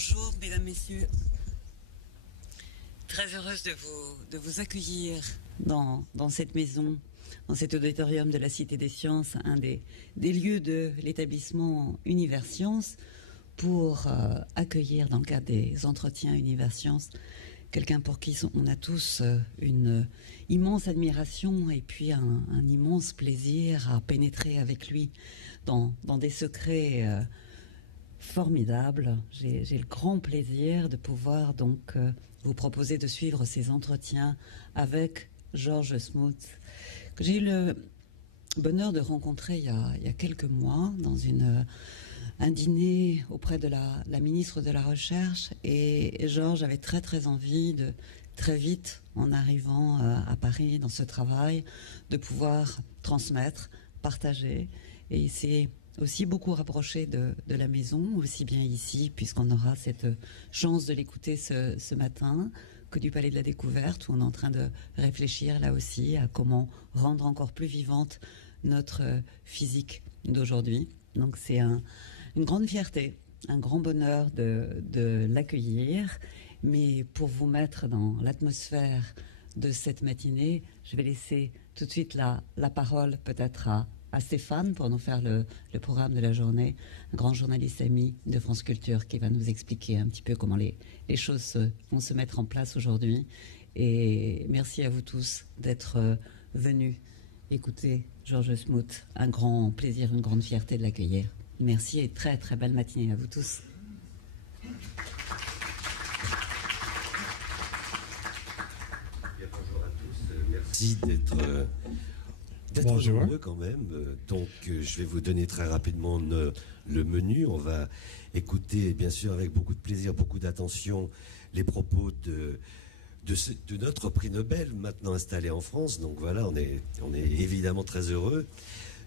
Bonjour, mesdames, messieurs. Très heureuse de vous accueillir dans cette maison, dans cet auditorium de la Cité des Sciences, un des lieux de l'établissement Univers Sciences, pour accueillir, dans le cadre des entretiens Univers Sciences, quelqu'un pour qui on a tous une immense admiration et puis un immense plaisir à pénétrer avec lui dans des secrets formidables. J'ai le grand plaisir de pouvoir donc vous proposer de suivre ces entretiens avec Georges Smoot, que j'ai eu le bonheur de rencontrer il y a quelques mois dans un dîner auprès de la ministre de la Recherche, et Georges avait très envie de, très vite, en arrivant à Paris dans ce travail, de pouvoir transmettre, partager, et il s'est aussi beaucoup rapproché de la maison, aussi bien ici, puisqu'on aura cette chance de l'écouter ce matin, que du Palais de la Découverte, où on est en train de réfléchir là aussi à comment rendre encore plus vivante notre physique d'aujourd'hui. Donc c'est une grande fierté, un grand bonheur de l'accueillir. Mais pour vous mettre dans l'atmosphère de cette matinée, je vais laisser tout de suite la parole peut-être à Stéphane pour nous faire le programme de la journée, un grand journaliste ami de France Culture qui va nous expliquer un petit peu comment les choses vont se mettre en place aujourd'hui. Et merci à vous tous d'être venus écouter Georges Smoot. Un grand plaisir, une grande fierté de l'accueillir. Merci et très belle matinée à vous tous. Bonjour à tous, merci d'être heureux quand même. Donc je vais vous donner très rapidement le menu. On va écouter bien sûr avec beaucoup de plaisir, beaucoup d'attention les propos de notre prix Nobel maintenant installé en France. Donc voilà, on est évidemment très heureux.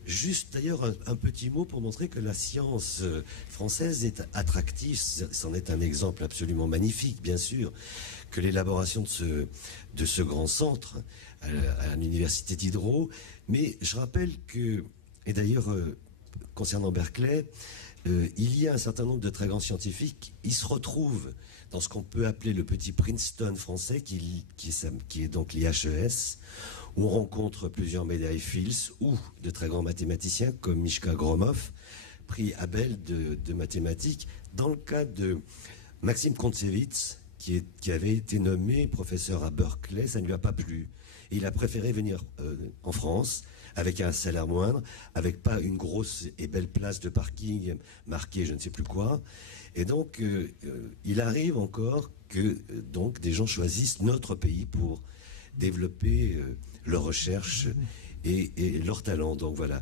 Juste d'ailleurs un petit mot pour montrer que la science française est attractive. C'en est un exemple absolument magnifique, bien sûr, que l'élaboration de ce grand centre à l'université Diderot. Mais je rappelle que, et d'ailleurs concernant Berkeley, il y a un certain nombre de très grands scientifiques. Ils se retrouvent dans ce qu'on peut appeler le petit Princeton français, qui est donc l'IHES, où on rencontre plusieurs médailles Fields ou de très grands mathématiciens comme Mishka Gromov, prix Abel de mathématiques, dans le cas de Maxime Kontsevitz, qui avait été nommé professeur à Berkeley. Ça ne lui a pas plu. Et il a préféré venir en France avec un salaire moindre, avec pas une grosse et belle place de parking marquée je ne sais plus quoi. Et donc, il arrive encore que donc des gens choisissent notre pays pour développer leurs recherches et leurs talents. Donc voilà,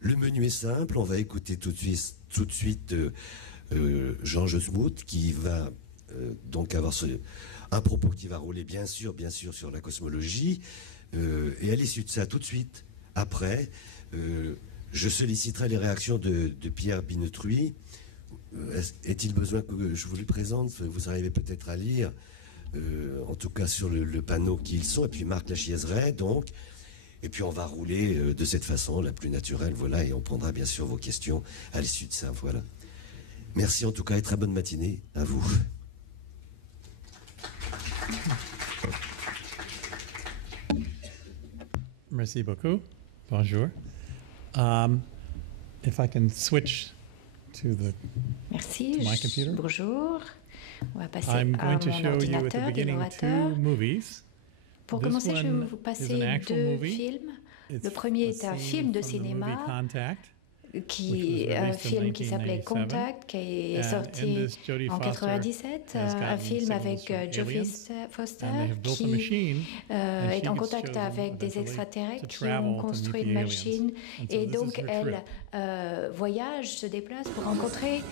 le menu est simple. On va écouter tout de suite Georges Smoot qui va donc avoir un propos qui va rouler bien sûr sur la cosmologie. Et à l'issue de ça, tout de suite, après, je solliciterai les réactions de Pierre Binetruy. Est-il besoin que je vous le présente? Vous arrivez peut-être à lire, en tout cas sur le panneau qui ils sont. Et puis Marc Lachiaiseray, donc. Et puis on va rouler de cette façon, la plus naturelle, voilà. Et on prendra bien sûr vos questions à l'issue de ça, voilà. Merci en tout cas et très bonne matinée à vous. Merci beaucoup. Bonjour. If I can switch to my computer. Bonjour. On va passer I'm à going to mon show you at the ordinateur, beginning l'orateur. 2 movies. Pour This commencer, je vais one vous is passer an actual 2 movie. films. It's Le premier a est un scene film de from the movie cinéma, Contact, which qui was un released in film qui s'appelait 1997. Contact, qui est And sorti in this, Jodie en Foster 97, has un gotten film signals avec from Jodie aliens, Foster and they have built a qui machine, and est she en gets contact chosen avec des eventually extraterrestres to qui travel ont to construit meet une the aliens. machine, And so et this donc is her elle trip. voyage, se déplace pour rencontrer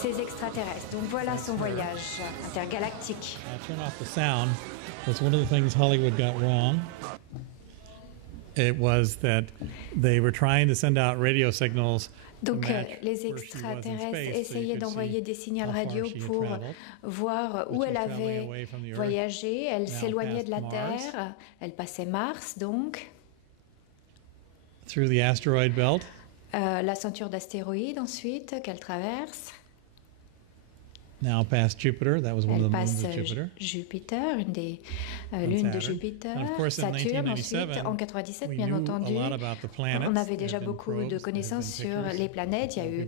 ces extraterrestres. Donc voilà son voyage intergalactique. I'll turn off the sound. That's one of the things Hollywood got wrong. It was that they were trying to send out radio signals. Donc les extraterrestres essayaient d'envoyer des signaux radio pour voir où elle avait voyagé. Elle s'éloignait de la Terre, elle passait Mars donc. Through the asteroid belt. La ceinture d'astéroïdes ensuite qu'elle traverse. now past Jupiter. That was one Elle of the passe moons of Jupiter. Jupiter, une des lunes de Jupiter. Saturne, ensuite, en 1997, bien entendu, on avait déjà beaucoup de connaissances sur les planètes. Il y a eu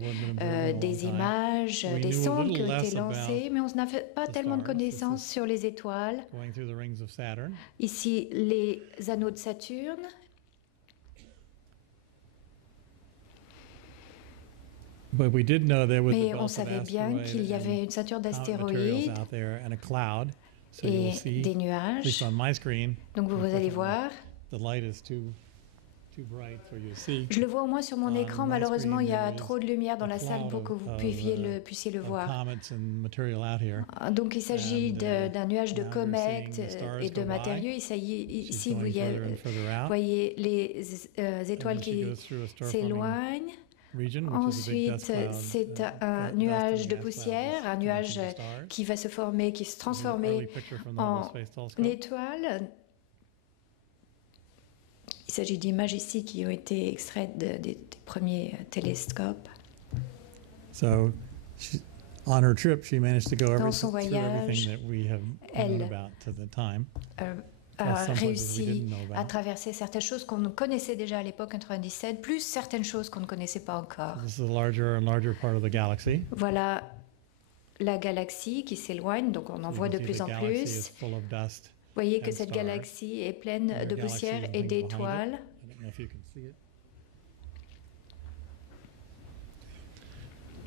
des images, des sondes qui ont été lancées, mais on n'avait pas tellement de connaissances sur les étoiles. Ici, les anneaux de Saturne. Mais on savait bien qu'il y avait une ceinture d'astéroïdes et des nuages. Donc vous allez voir. Je le vois au moins sur mon écran. Malheureusement, il y a trop de lumière dans la salle pour que vous puissiez le voir. Donc il s'agit d'un nuage de comètes et de matériaux. Ici, vous voyez les étoiles qui s'éloignent. Ensuite, c'est un nuage de poussière, un nuage qui va se former, qui se transformer en étoile. Il s'agit d'images ici qui ont été extraites des premiers télescopes. Dans son voyage, elle a réussi à traverser certaines choses qu'on connaissait déjà à l'époque en 1997, plus certaines choses qu'on ne connaissait pas encore. Voilà la galaxie qui s'éloigne, donc on en voit de plus en plus. Vous voyez que cette galaxie est pleine de poussière et d'étoiles.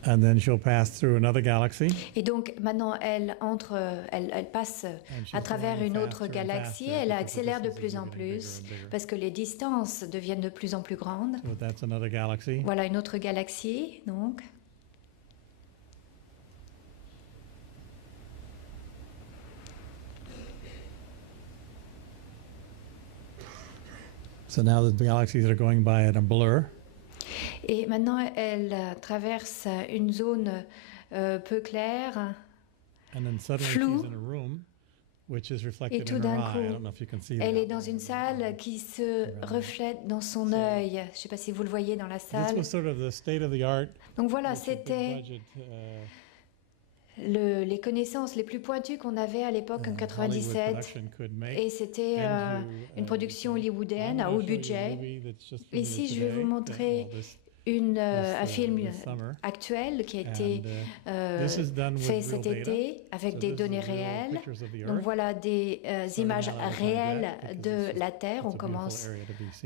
And then she'll pass through another galaxy. Et donc maintenant elle passe à travers une autre galaxie. Elle accélère de plus en plus parce que les distances deviennent de plus en plus grandes. So that's another galaxy. Voilà une autre galaxie donc. So now the galaxies are going by at a blur. Et maintenant, elle traverse une zone peu claire, floue, et tout d'un coup, elle est dans une salle qui se reflète dans son œil. Je ne sais pas si vous le voyez dans la salle. Donc voilà, c'était les connaissances les plus pointues qu'on avait à l'époque en 1997. Et c'était une production hollywoodienne à haut budget. Ici, je vais vous montrer un film actuel qui a été fait cet été avec des données réelles. Donc voilà des images réelles de la Terre. On commence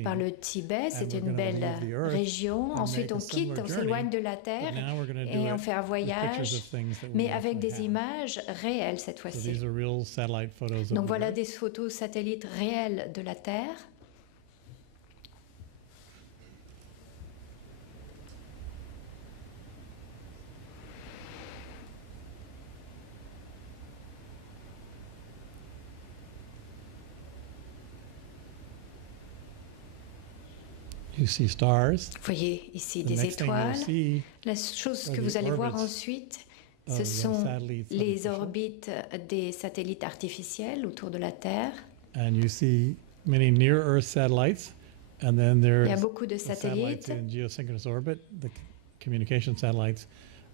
par le Tibet, c'est une belle région. Ensuite on quitte, on s'éloigne de la Terre et on fait un voyage, mais avec des images réelles cette fois-ci. Donc voilà des photos satellites réelles de la Terre. You see stars. Vous voyez ici des étoiles. La chose que vous allez voir ensuite, ce sont les orbites des satellites artificiels autour de la Terre. And you see many near-Earth satellites, and then there's il y a beaucoup de satellites in geosynchronous orbit, the communication satellites.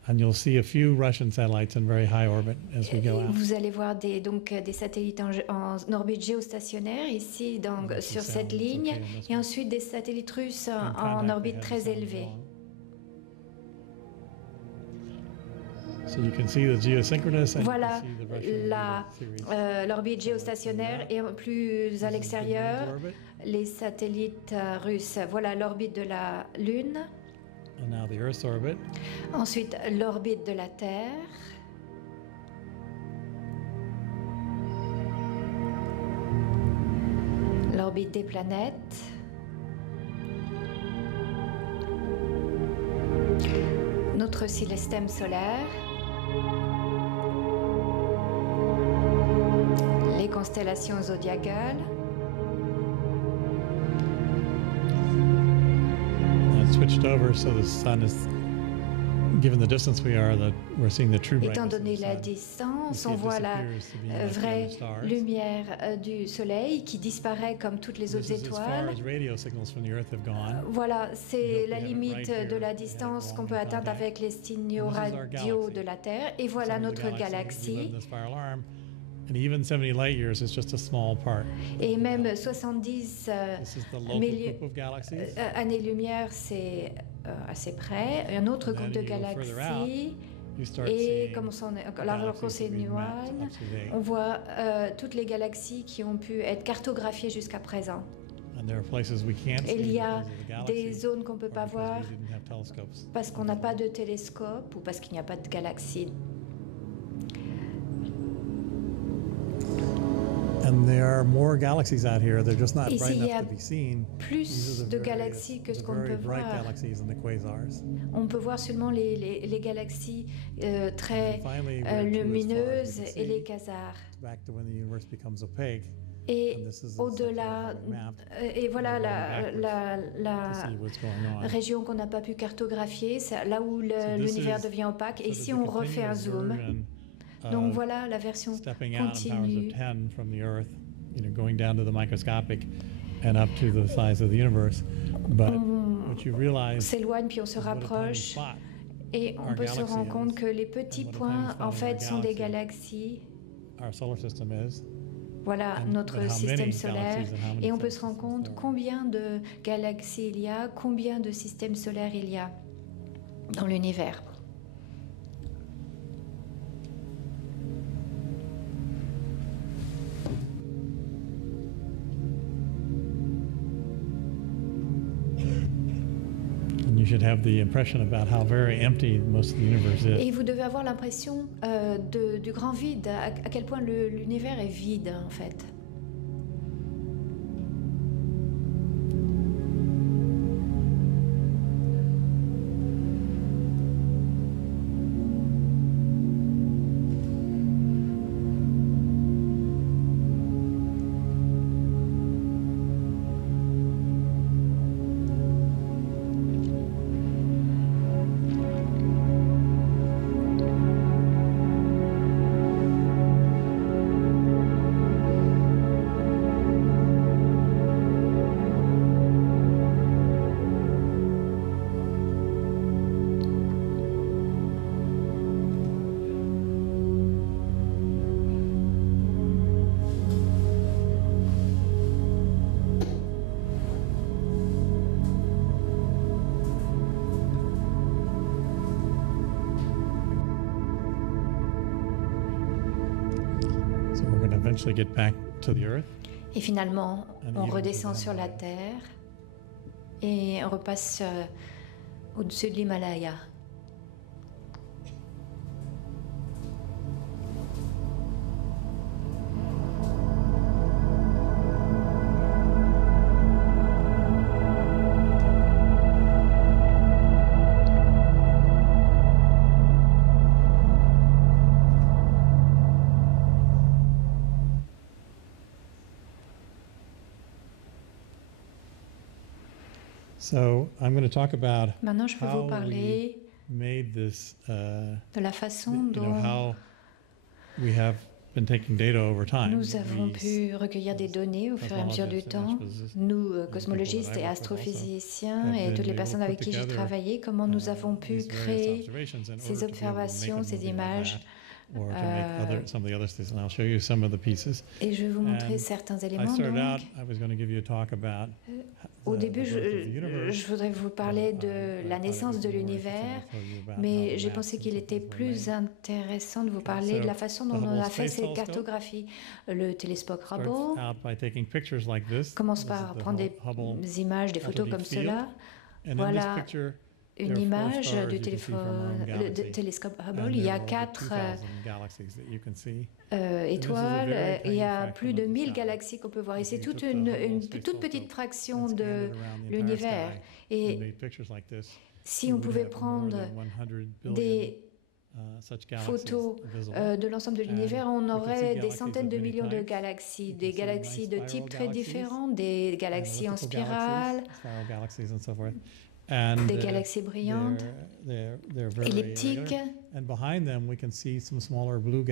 And you'll see a few Russian satellites in very high orbit as we go out. Vous allez voir des satellites en orbite géostationnaire ici sur cette ligne, et ensuite des satellites russes en orbite très élevée. So you can see the geosynchronous and voilà l'orbite géostationnaire, et plus à l'extérieur les satellites russes. Voilà l'orbite de la Lune. And now the Earth's orbit. Ensuite, l'orbite de la Terre. L'orbite des planètes. Notre système solaire. Les constellations zodiacales. Switched over, so the sun is Étant donné la distance, on voit la vraie lumière du Soleil qui disparaît comme toutes les autres étoiles. Voilà, c'est la limite de la distance qu'on peut atteindre avec les signaux radio de la Terre. Et voilà notre galaxie. Et même 70 années-lumière, c'est assez près. Un autre groupe de galaxies. Et comme alors qu'on s'éloigne, on voit toutes les galaxies qui ont pu être cartographiées jusqu'à présent. Et il y a des zones qu'on ne peut pas voir parce qu'on n'a pas de télescope ou parce qu'il n'y a pas de galaxies. Ici, il y a plus de galaxies que ce qu'on peut voir. On peut voir seulement les galaxies très lumineuses et les quasars. Et au-delà, et voilà la région qu'on n'a pas pu cartographier, c'est là où l'univers devient opaque. Et ici, on refait un zoom. Donc voilà la version continue. On s'éloigne puis on se rapproche et on peut se rendre compte que les petits points en fait sont des galaxies. Voilà notre système solaire et on peut se rendre compte combien de galaxies il y a, combien de systèmes solaires il y a dans l'univers. Et vous devez avoir l'impression du grand vide, à quel point l'univers est vide en fait. Et finalement, on redescend sur la Terre et on repasse au-dessus de l'Himalaya. Maintenant, je vais vous parler de la façon dont nous avons pu recueillir des données au fur et à mesure du temps. Nous, cosmologistes et astrophysiciens et toutes les personnes avec qui j'ai travaillé, comment nous avons pu créer ces observations, ces images. Et je vais vous montrer certains éléments. Donc, au début, je voudrais vous parler de la naissance de l'univers, mais j'ai pensé qu'il était plus intéressant de vous parler de la façon dont on a fait ces cartographies. Le télescope Hubble commence par prendre des images, des photos comme cela. Voilà une image du télescope Hubble. Il y a 4 étoiles. Il y a plus de 1000 galaxies qu'on peut voir. Et c'est toute une toute petite fraction de l'univers. Et si on pouvait prendre des photos de l'ensemble de l'univers, on aurait des centaines de millions de galaxies, des galaxies de types très différents, des galaxies en spirale. des galaxies brillantes, elliptiques.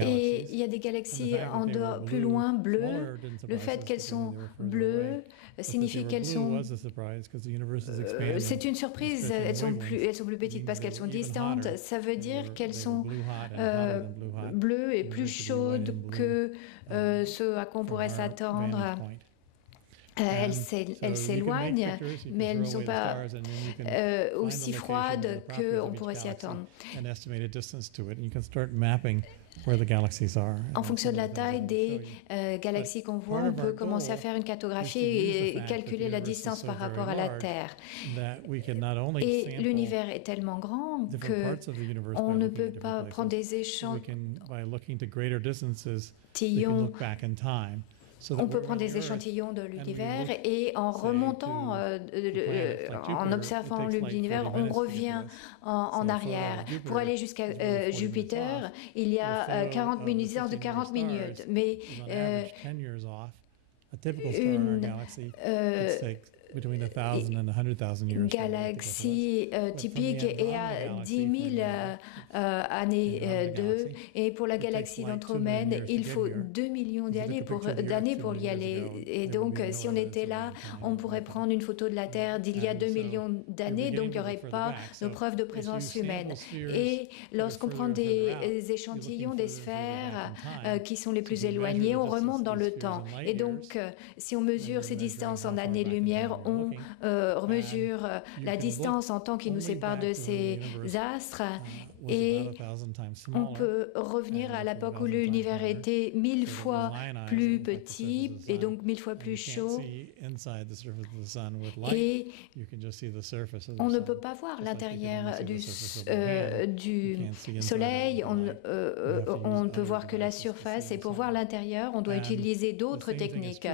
Et il y a des galaxies plus loin, bleues. Le fait qu'elles sont bleues signifie qu'elles sont... c'est une surprise, elles sont plus petites parce qu'elles sont distantes. Ça veut dire qu'elles sont bleues et plus chaudes que ce à quoi on pourrait s'attendre. Elles s'éloignent, mais elles ne sont pas aussi froides qu'on pourrait s'y attendre. En fonction de la taille des galaxies qu'on voit, on peut commencer à faire une cartographie et calculer la distance par rapport à la Terre. Et l'univers est tellement grand qu'on ne peut pas prendre des échantillons. On peut prendre des échantillons de l'univers et en remontant, en observant l'univers, on revient en arrière. Pour aller jusqu'à Jupiter, il y a 40 distances de 40 minutes. Mais une galaxie typique est à 10 000 années d'eux, et pour la galaxie d'Andromède, il faut 2 millions d'années pour y aller. Et donc, si on était là, on pourrait prendre une photo de la Terre d'il y a 2 millions d'années, donc il n'y aurait pas de preuve de présence humaine. Et lorsqu'on prend des échantillons, des sphères qui sont les plus éloignées, on remonte dans le temps. Et donc, si on mesure ces distances en années-lumière, on mesure la distance en temps qui nous sépare de ces astres, et on peut revenir à l'époque où l'univers était 1000 fois plus petit et donc 1000 fois plus chaud, et on ne peut pas voir l'intérieur du Soleil, on ne peut voir que la surface, et pour voir l'intérieur, on doit utiliser d'autres techniques.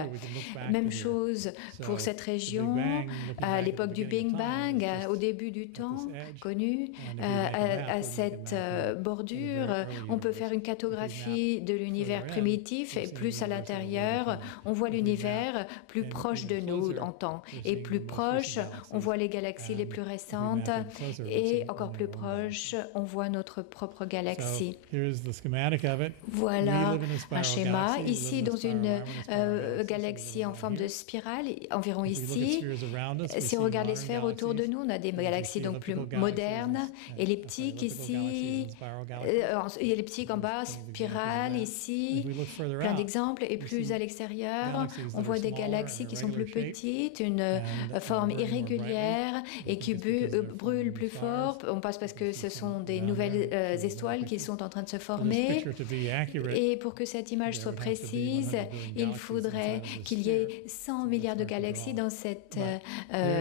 Même chose pour cette région, à l'époque du Big Bang, au début du temps connu, à cette bordure, on peut faire une cartographie de l'univers primitif, et plus à l'intérieur, on voit l'univers plus proche de nous en temps. Et plus proche, on voit les galaxies les plus récentes, et encore plus proche, on voit notre propre galaxie. Voilà un schéma. Ici, dans une galaxie en forme de spirale, environ ici, si on regarde les sphères autour de nous, on a des galaxies donc plus modernes, elliptiques ici, elliptiques en bas, spirale ici, plein d'exemples. Et plus à l'extérieur, on voit des galaxies qui sont plus petites, une forme irrégulière et qui brûlent plus fort. On passe parce que ce sont des nouvelles étoiles qui sont en train de se former. Et pour que cette image soit précise, il faudrait qu'il y ait 100 milliards de galaxies dans cette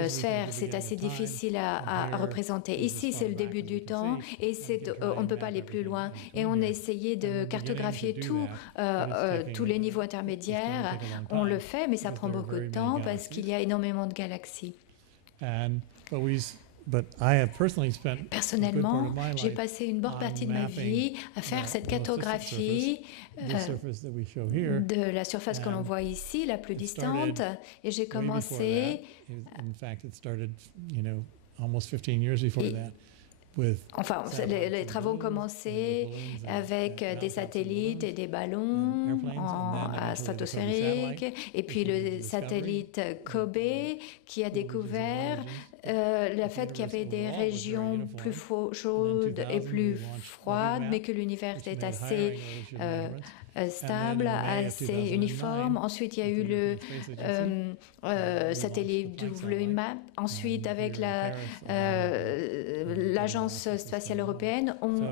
sphère. C'est assez difficile à représenter. Ici, c'est le début du temps, et on ne peut pas aller plus loin. Et on a essayé de cartographier tous les niveaux intermédiaires. On le fait, mais ça prend beaucoup de temps parce qu'il y a énormément de galaxies. Personnellement, j'ai passé une bonne partie de ma vie à faire cette cartographie de la surface que l'on voit ici, la plus distante, et j'ai commencé... Enfin, les travaux ont commencé avec des satellites et des ballons stratosphériques, et puis le satellite Kobe qui a découvert le fait qu'il y avait des régions plus chaudes et plus froides, mais que l'univers était assez stable, assez uniforme. Ensuite, il y a eu le satellite WMAP. Ensuite, avec l'Agence spatiale européenne, on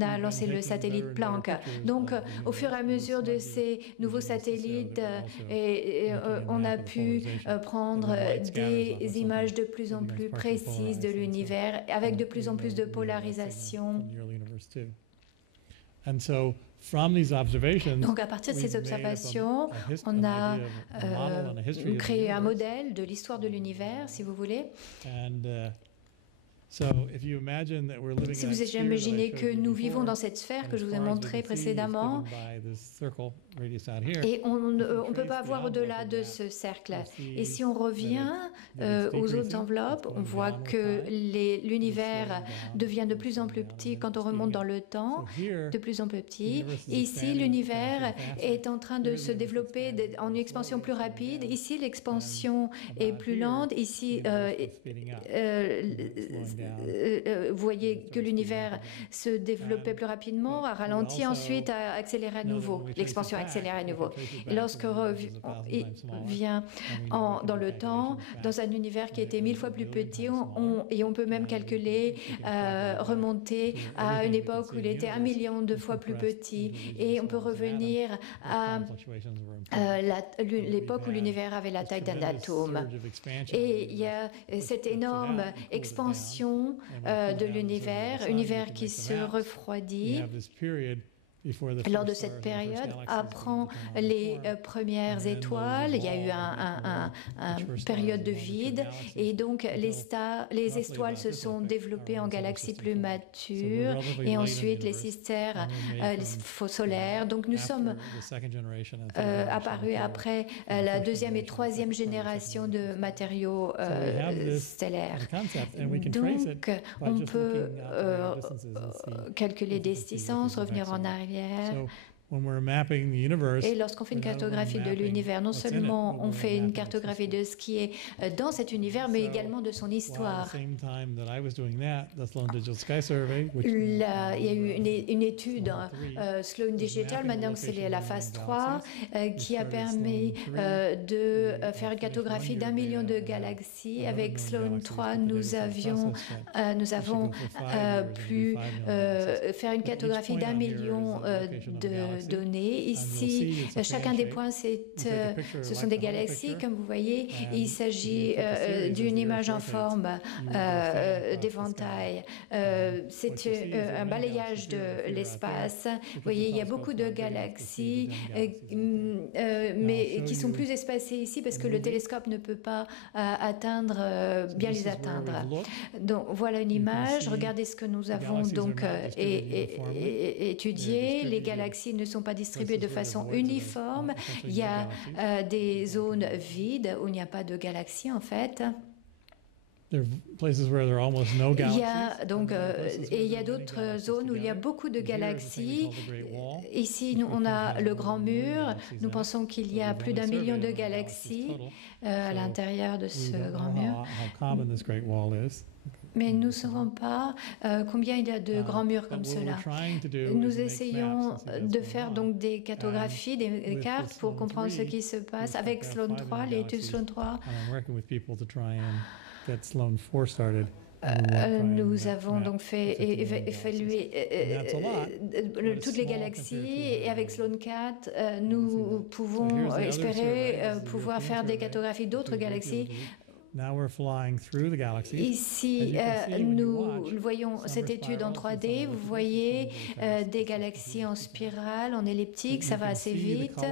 a lancé le satellite Planck. Donc, au fur et à mesure de ces nouveaux satellites, on a pu prendre des images de plus en plus précises de l'univers, avec de plus en plus de polarisation. Donc, à partir de ces observations, on a créé un modèle de l'histoire de l'univers, si vous voulez. Si vous imaginez que nous vivons dans cette sphère que je vous ai montrée précédemment, et on ne peut pas voir au-delà de ce cercle. Et si on revient aux autres enveloppes, on voit que l'univers devient de plus en plus petit quand on remonte dans le temps, de plus en plus petit. Ici, l'univers est en train de se développer en une expansion plus rapide. Ici, l'expansion est plus lente. Ici, vous voyez que l'univers se développait plus rapidement, a ralenti, ensuite a accéléré à nouveau. L'expansion a accéléré à nouveau. Et lorsqu'on vient dans le temps, dans un univers qui était 1000 fois plus petit, et on peut même calculer, remonter à une époque où il était 1 million de fois plus petit, et on peut revenir à l'époque où l'univers avait la taille d'un atome. Et il y a cette énorme expansion de l'univers qui se refroidit. Lors de cette période, apprend les premières étoiles, il y a eu une période de vide, et donc les étoiles se sont développées en galaxies plus matures, et ensuite les systères solaires. Donc nous sommes apparus après la deuxième et troisième génération de matériaux stellaires. Donc on peut calculer des distances, revenir en arrière. Et lorsqu'on fait une cartographie de l'univers, non seulement on fait une cartographie de ce qui est dans cet univers, mais également de son histoire. Il y a eu une étude Sloan Digital, maintenant que c'est la phase 3, qui a permis de faire une cartographie d'1 million de galaxies. Avec Sloan 3, nous avons pu faire une cartographie d'1 million de données. Ici, chacun des points, ce sont des galaxies, comme vous voyez. Il s'agit d'une image en forme d'éventail. C'est un balayage de l'espace. Vous voyez, il y a beaucoup de galaxies, mais qui sont plus espacées ici parce que le télescope ne peut pas bien les atteindre. Donc, voilà une image. Regardez ce que nous avons donc étudié. Les galaxies ne sont pas distribuées de façon uniforme. Il y a des zones vides où il n'y a pas de galaxies en fait. Il y a donc il y a d'autres zones où il y a beaucoup de galaxies. Ici, on a le Grand Mur. Nous pensons qu'il y a plus d'1 million de galaxies à l'intérieur de ce Grand Mur. Mais nous ne savons pas combien il y a de grands murs comme cela. Nous essayons de faire donc des cartographies, des cartes pour comprendre ce qui se passe avec Sloan 3, l'étude Sloan 3. Nous avons donc fait évaluer toutes les galaxies, et avec Sloan 4, nous pouvons espérer pouvoir faire des cartographies d'autres galaxies. Ici, nous voyons cette étude en 3D. Vous voyez des galaxies en spirale, en elliptique, ça va assez vite.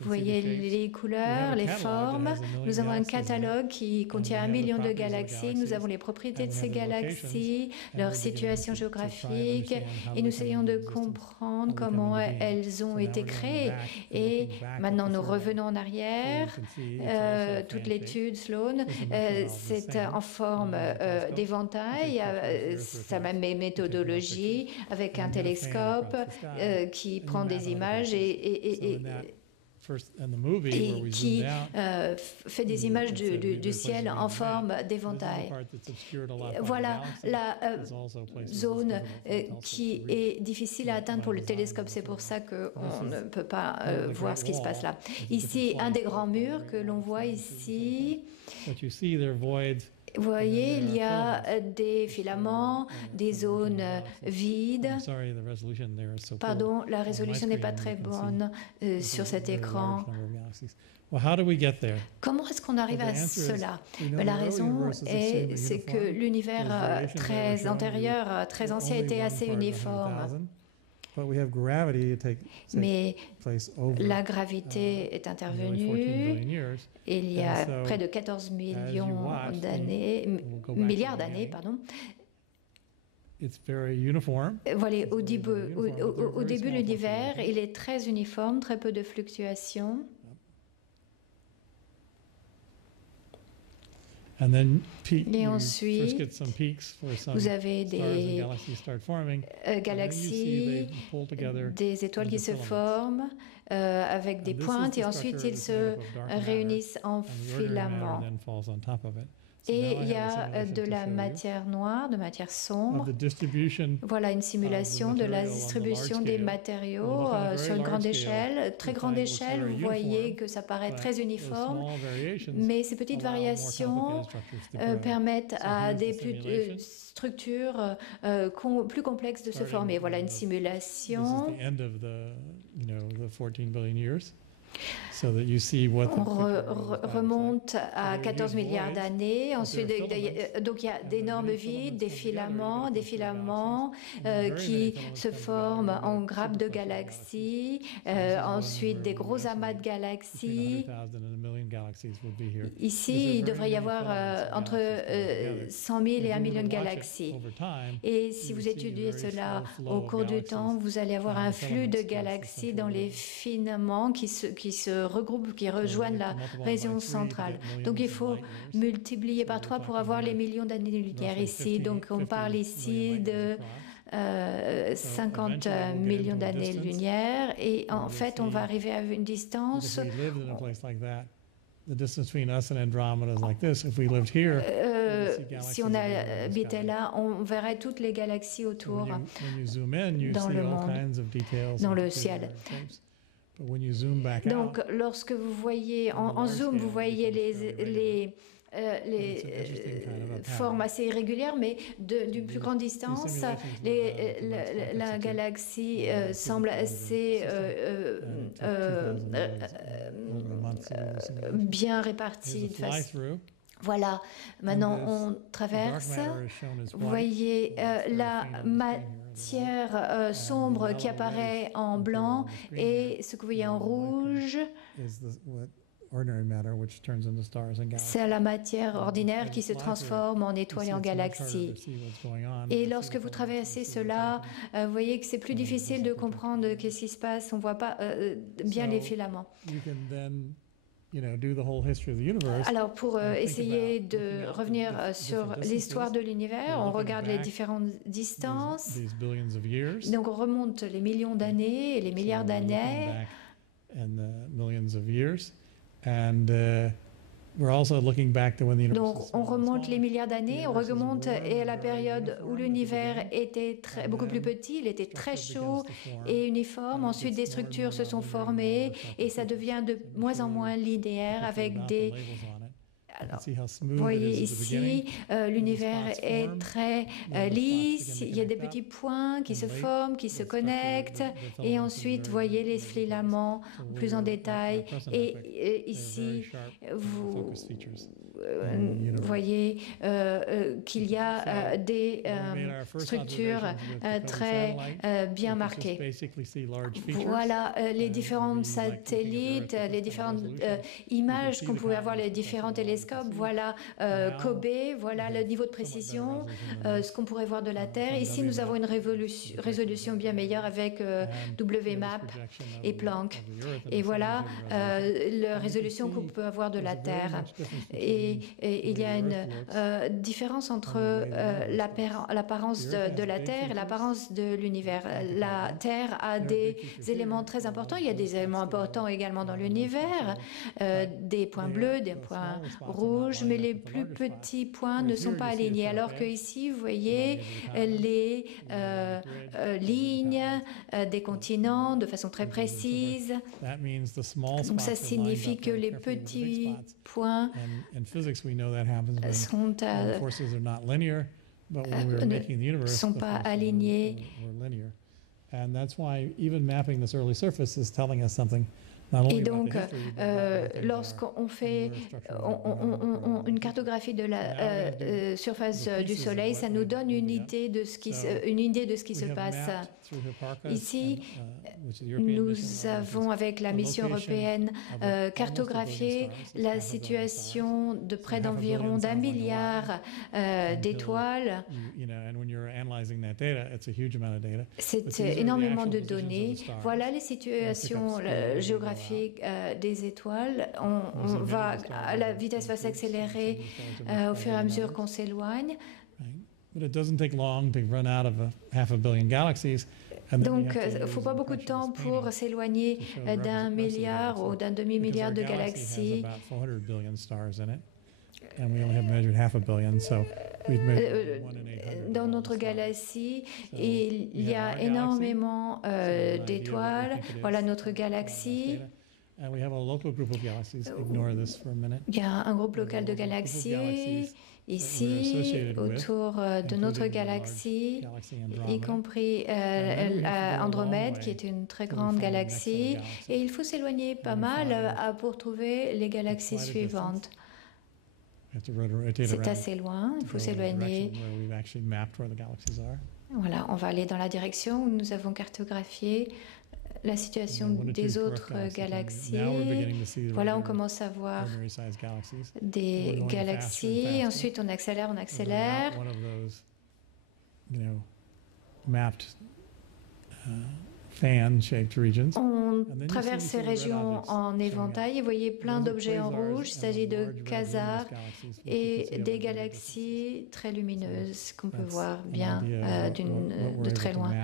Vous voyez les couleurs, les formes. Nous avons un catalogue qui contient 1 million de galaxies. Nous avons les propriétés de ces galaxies, leur situation géographique, et nous essayons de comprendre comment elles ont été créées. Et maintenant, nous revenons en arrière. Toute l'étude Sloan, c'est en forme d'éventail, c'est la même méthodologie, avec un télescope qui prend des images et qui fait des images du ciel en forme d'éventail. Voilà la zone qui est difficile à atteindre pour le télescope. C'est pour ça qu'on ne peut pas voir ce qui se passe là. Ici, un des grands murs que l'on voit ici. Vous voyez, il y a des filaments, des zones vides. Pardon, la résolution n'est pas très bonne sur cet écran. Comment est-ce qu'on arrive à cela? La raison c'est que l'univers très antérieur, très ancien, était assez uniforme. Mais la gravité est intervenue il y a près de 14 milliards d'années, Voilà, au début, l'univers, il est très uniforme, très peu de fluctuations. Et ensuite, vous avez des galaxies, des étoiles qui se forment avec des pointes, et ensuite ils se réunissent en filaments. Et il y a de la matière noire, de matière sombre. Voilà une simulation de la distribution des matériaux sur une grande échelle. Très grande échelle, vous voyez que ça paraît très uniforme, mais ces petites variations permettent à des structures plus complexes de se former. Voilà une simulation. On remonte à 14 milliards d'années. Ensuite, donc il y a d'énormes vides, des filaments qui se forment en grappes de galaxies. Ensuite, des gros amas de galaxies. Ici, il devrait y avoir entre 100 000 et 1 million de galaxies. Et si vous étudiez cela au cours du temps, vous allez avoir un flux de galaxies dans les filaments qui se regroupent, qui rejoignent la région centrale. Donc il faut multiplier par 3 pour avoir les millions d'années-lumière ici. Donc on parle ici de 50 millions d'années-lumière, et en fait on va arriver à une distance. Si on habitait là, on verrait toutes les galaxies autour dans le monde, dans le ciel. Donc, lorsque vous voyez en zoom, vous voyez les formes assez irrégulières, mais d'une plus grande distance, la galaxie semble assez bien répartie. Voilà, maintenant on traverse. Vous voyez la matière sombre qui apparaît en blanc, et ce que vous voyez en rouge, c'est la matière ordinaire qui se transforme en étoiles et en galaxies. Et lorsque vous traversez cela, vous voyez que c'est plus difficile de comprendre ce qui se passe. On ne voit pas bien les filaments. Alors, pour essayer de revenir sur l'histoire de l'univers, on regarde les différentes distances. Donc, on remonte les millions d'années et les milliards d'années. Donc, on remonte les milliards d'années, on remonte à la période où l'univers était beaucoup plus petit, il était très chaud et uniforme. Ensuite, des structures se sont formées et ça devient de moins en moins linéaire avec des... Alors, vous voyez ici, l'univers est très lisse, il y a des petits points qui se forment, qui se connectent, et ensuite, vous voyez les filaments plus en détail, et ici, vous voyez qu'il y a des structures très bien marquées. Voilà les différents satellites, les différentes images qu'on pouvait avoir, les différents télescopes. Voilà Kobe, voilà le niveau de précision, ce qu'on pourrait voir de la Terre. Ici, nous avons une résolution bien meilleure avec WMAP et Planck. Et voilà la résolution qu'on peut avoir de la Terre. Et il y a une différence entre l'apparence de la Terre et l'apparence de l'univers. La Terre a des éléments très importants. Il y a des éléments importants également dans l'univers, des points bleus, des points rouges, mais les plus petits points ne sont pas alignés. Alors que ici, vous voyez les lignes des continents de façon très précise. Donc ça signifie que les petits points ne sont pas alignés. Et donc, lorsqu'on fait une cartographie de la surface du Soleil, ça nous donne une idée de ce qui se passe. Ici, nous avons, avec la mission européenne, cartographié la situation de près d'environ d'1 milliard d'étoiles. C'est énormément de données. Voilà les situations géographiques des étoiles. La vitesse va s'accélérer au fur et à mesure qu'on s'éloigne. Donc, il ne faut pas beaucoup de temps pour s'éloigner d'1 milliard ou d'1 demi-milliard de galaxies. Dans notre galaxie, il y a énormément d'étoiles. Voilà notre galaxie. Il y a un groupe local de galaxies ici, autour de notre galaxie, y compris Andromède, qui est une très grande galaxie. Et il faut s'éloigner pas mal pour trouver les galaxies suivantes. C'est assez loin, il faut s'éloigner. Voilà, on va aller dans la direction où nous avons cartographié la situation des autres galaxies. Voilà, on commence à voir des galaxies. Ensuite, on accélère, on accélère. On traverse ces régions en éventail et vous voyez plein d'objets en rouge. Il s'agit de quasars et des galaxies très lumineuses qu'on peut voir bien de très loin.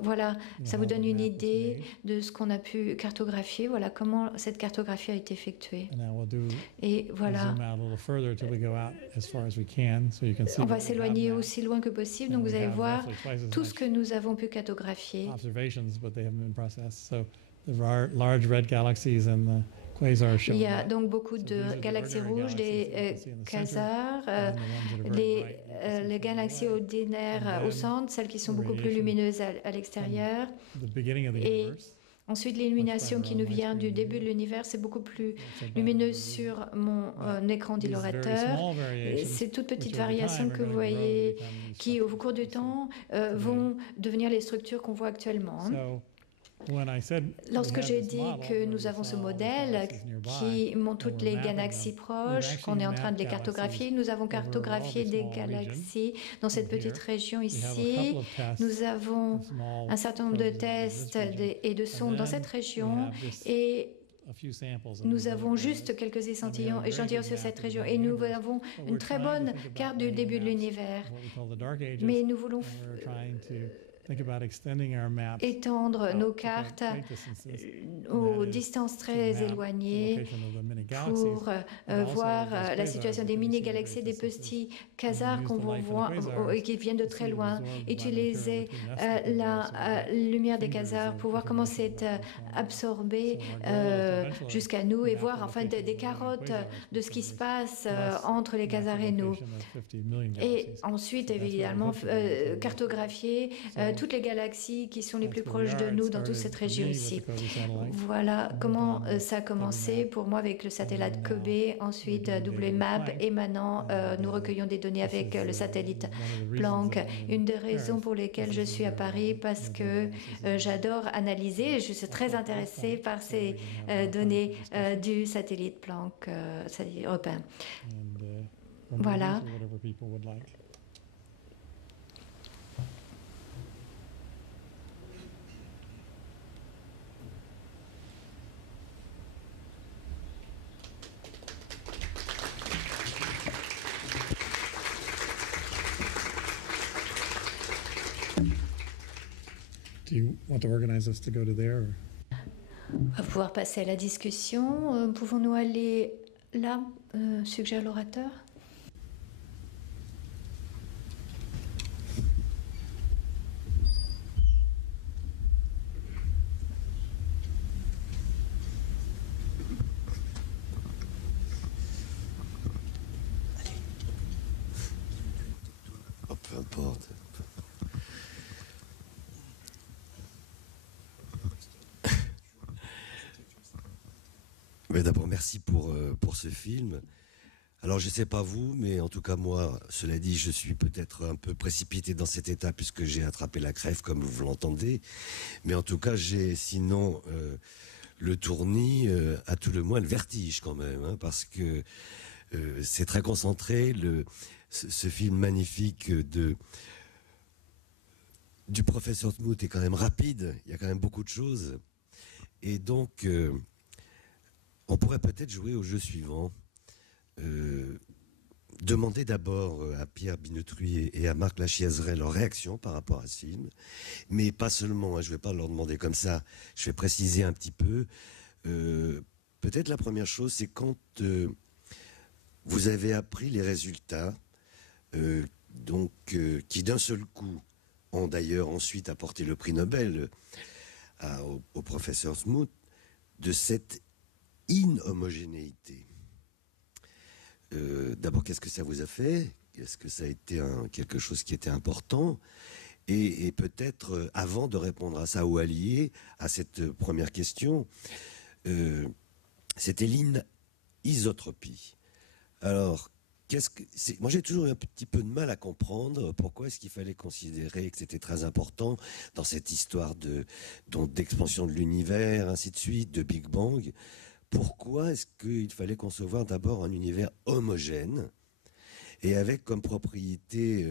Voilà, ça vous donne une idée de ce qu'on a pu cartographier. Voilà comment cette cartographie a été effectuée. Et voilà, on va s'éloigner aussi loin que possible. Donc vous allez voir tout ce que nous avons pu cartographier. Il y a donc beaucoup de galaxies rouges, des quasars, les galaxies ordinaires au centre, celles qui sont beaucoup plus lumineuses à l'extérieur. Et ensuite, l'illumination qui nous vient du début de l'univers, c'est beaucoup plus lumineuse sur mon écran d'illuminateur. Ces toutes petites variations que vous voyez qui, au cours du temps, vont devenir les structures qu'on voit actuellement. Lorsque j'ai dit que nous avons ce modèle qui montre toutes les galaxies proches, qu'on est en train de les cartographier, nous avons cartographié des galaxies dans cette petite région ici. Nous avons un certain nombre de tests et de sondes dans cette région et nous avons juste quelques échantillons sur cette région et nous avons une très bonne carte du début de l'univers. Mais nous voulons étendre nos cartes aux distances très éloignées pour voir la situation des mini-galaxies, des petits quasars qu'on voit et qui viennent de très loin. Utiliser la lumière des quasars pour voir comment c'est absorbé jusqu'à nous et voir enfin des carottes de ce qui se passe entre les quasars et nous. Et ensuite, évidemment, cartographier toutes les galaxies qui sont les plus proches de nous dans toute cette région ici. Voilà comment ça a commencé pour moi avec le satellite Kobe, ensuite WMAP et maintenant nous recueillons des données avec le satellite Planck. Une des raisons pour lesquelles je suis à Paris, parce que j'adore analyser, je suis très intéressée par ces données du satellite Planck satellite européen. Voilà. Do you want to organize us to go to there? On va pouvoir passer à la discussion. Pouvons-nous aller là, suggère l'orateur. Oh, peu importe. Mais d'abord, merci pour ce film. Alors je ne sais pas vous, mais en tout cas moi, cela dit, je suis peut-être un peu précipité dans cet état puisque j'ai attrapé la crève comme vous l'entendez. Mais en tout cas, j'ai sinon le tournis, à tout le moins le vertige quand même, hein, parce que c'est très concentré. Ce film magnifique du professeur Smoot est quand même rapide, il y a quand même beaucoup de choses. Et donc, on pourrait peut-être jouer au jeu suivant. Demander d'abord à Pierre Binotruy et à Marc Lachiaiseray leur réaction par rapport à ce film. Mais pas seulement, hein, je ne vais pas leur demander comme ça, je vais préciser un petit peu. Peut-être la première chose, c'est quand vous avez appris les résultats, qui d'un seul coup ont d'ailleurs ensuite apporté le prix Nobel au professeur Smoot, de cette inhomogénéité. D'abord, qu'est-ce que ça vous a fait? Est-ce que ça a été quelque chose qui était important? Et peut-être, avant de répondre à ça ou allié à cette première question, c'était l'inisotropie. Alors, moi j'ai toujours eu un petit peu de mal à comprendre pourquoi est-ce qu'il fallait considérer que c'était très important dans cette histoire d'expansion de l'univers, ainsi de suite, de Big Bang. Pourquoi est-ce qu'il fallait concevoir d'abord un univers homogène et avec comme propriété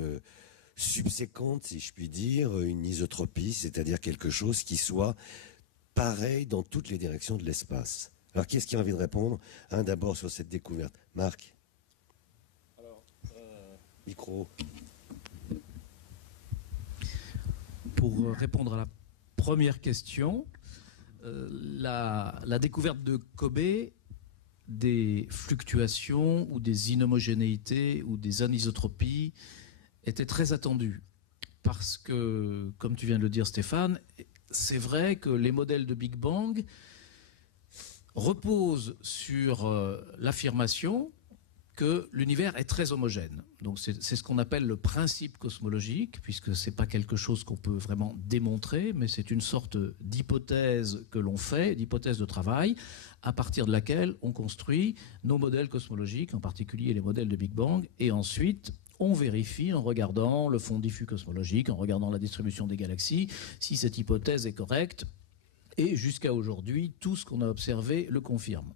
subséquente, si je puis dire, une isotropie, c'est-à-dire quelque chose qui soit pareil dans toutes les directions de l'espace? Alors, qui est-ce qui a envie de répondre? D'abord sur cette découverte. Marc? Alors, micro. Pour répondre à la première question, la découverte de Kobe des fluctuations ou des inhomogénéités ou des anisotropies était très attendue. Parce que, comme tu viens de le dire Stéphane, c'est vrai que les modèles de Big Bang reposent sur l'affirmation que l'univers est très homogène. Donc c'est ce qu'on appelle le principe cosmologique, puisque ce n'est pas quelque chose qu'on peut vraiment démontrer, mais c'est une sorte d'hypothèse que l'on fait, d'hypothèse de travail, à partir de laquelle on construit nos modèles cosmologiques, en particulier les modèles de Big Bang, et ensuite on vérifie en regardant le fond diffus cosmologique, en regardant la distribution des galaxies, si cette hypothèse est correcte, et jusqu'à aujourd'hui, tout ce qu'on a observé le confirme.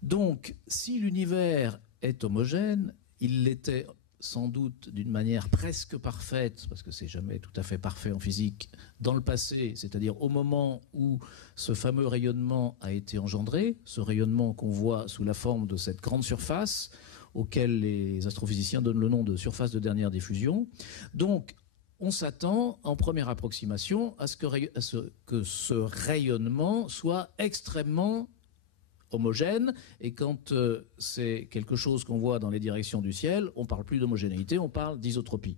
Donc, si l'univers est homogène, il l'était sans doute d'une manière presque parfaite, parce que c'est jamais tout à fait parfait en physique, dans le passé, c'est-à-dire au moment où ce fameux rayonnement a été engendré, ce rayonnement qu'on voit sous la forme de cette grande surface, auquel les astrophysiciens donnent le nom de surface de dernière diffusion. Donc, on s'attend, en première approximation, à ce que ce rayonnement soit extrêmement homogène, et quand c'est quelque chose qu'on voit dans les directions du ciel, on ne parle plus d'homogénéité, on parle d'isotropie.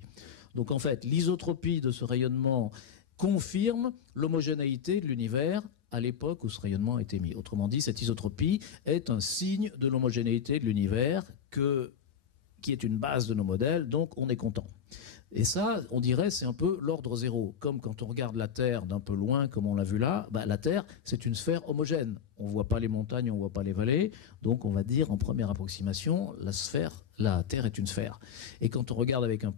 Donc en fait, l'isotropie de ce rayonnement confirme l'homogénéité de l'univers à l'époque où ce rayonnement a été mis. Autrement dit, cette isotropie est un signe de l'homogénéité de l'univers qui est une base de nos modèles, donc on est content. Et ça, on dirait, c'est un peu l'ordre zéro. Comme quand on regarde la Terre d'un peu loin, comme on l'a vu là, la Terre, c'est une sphère homogène. On ne voit pas les montagnes, on ne voit pas les vallées. Donc on va dire, en première approximation, la Terre est une sphère. Et quand on regarde avec un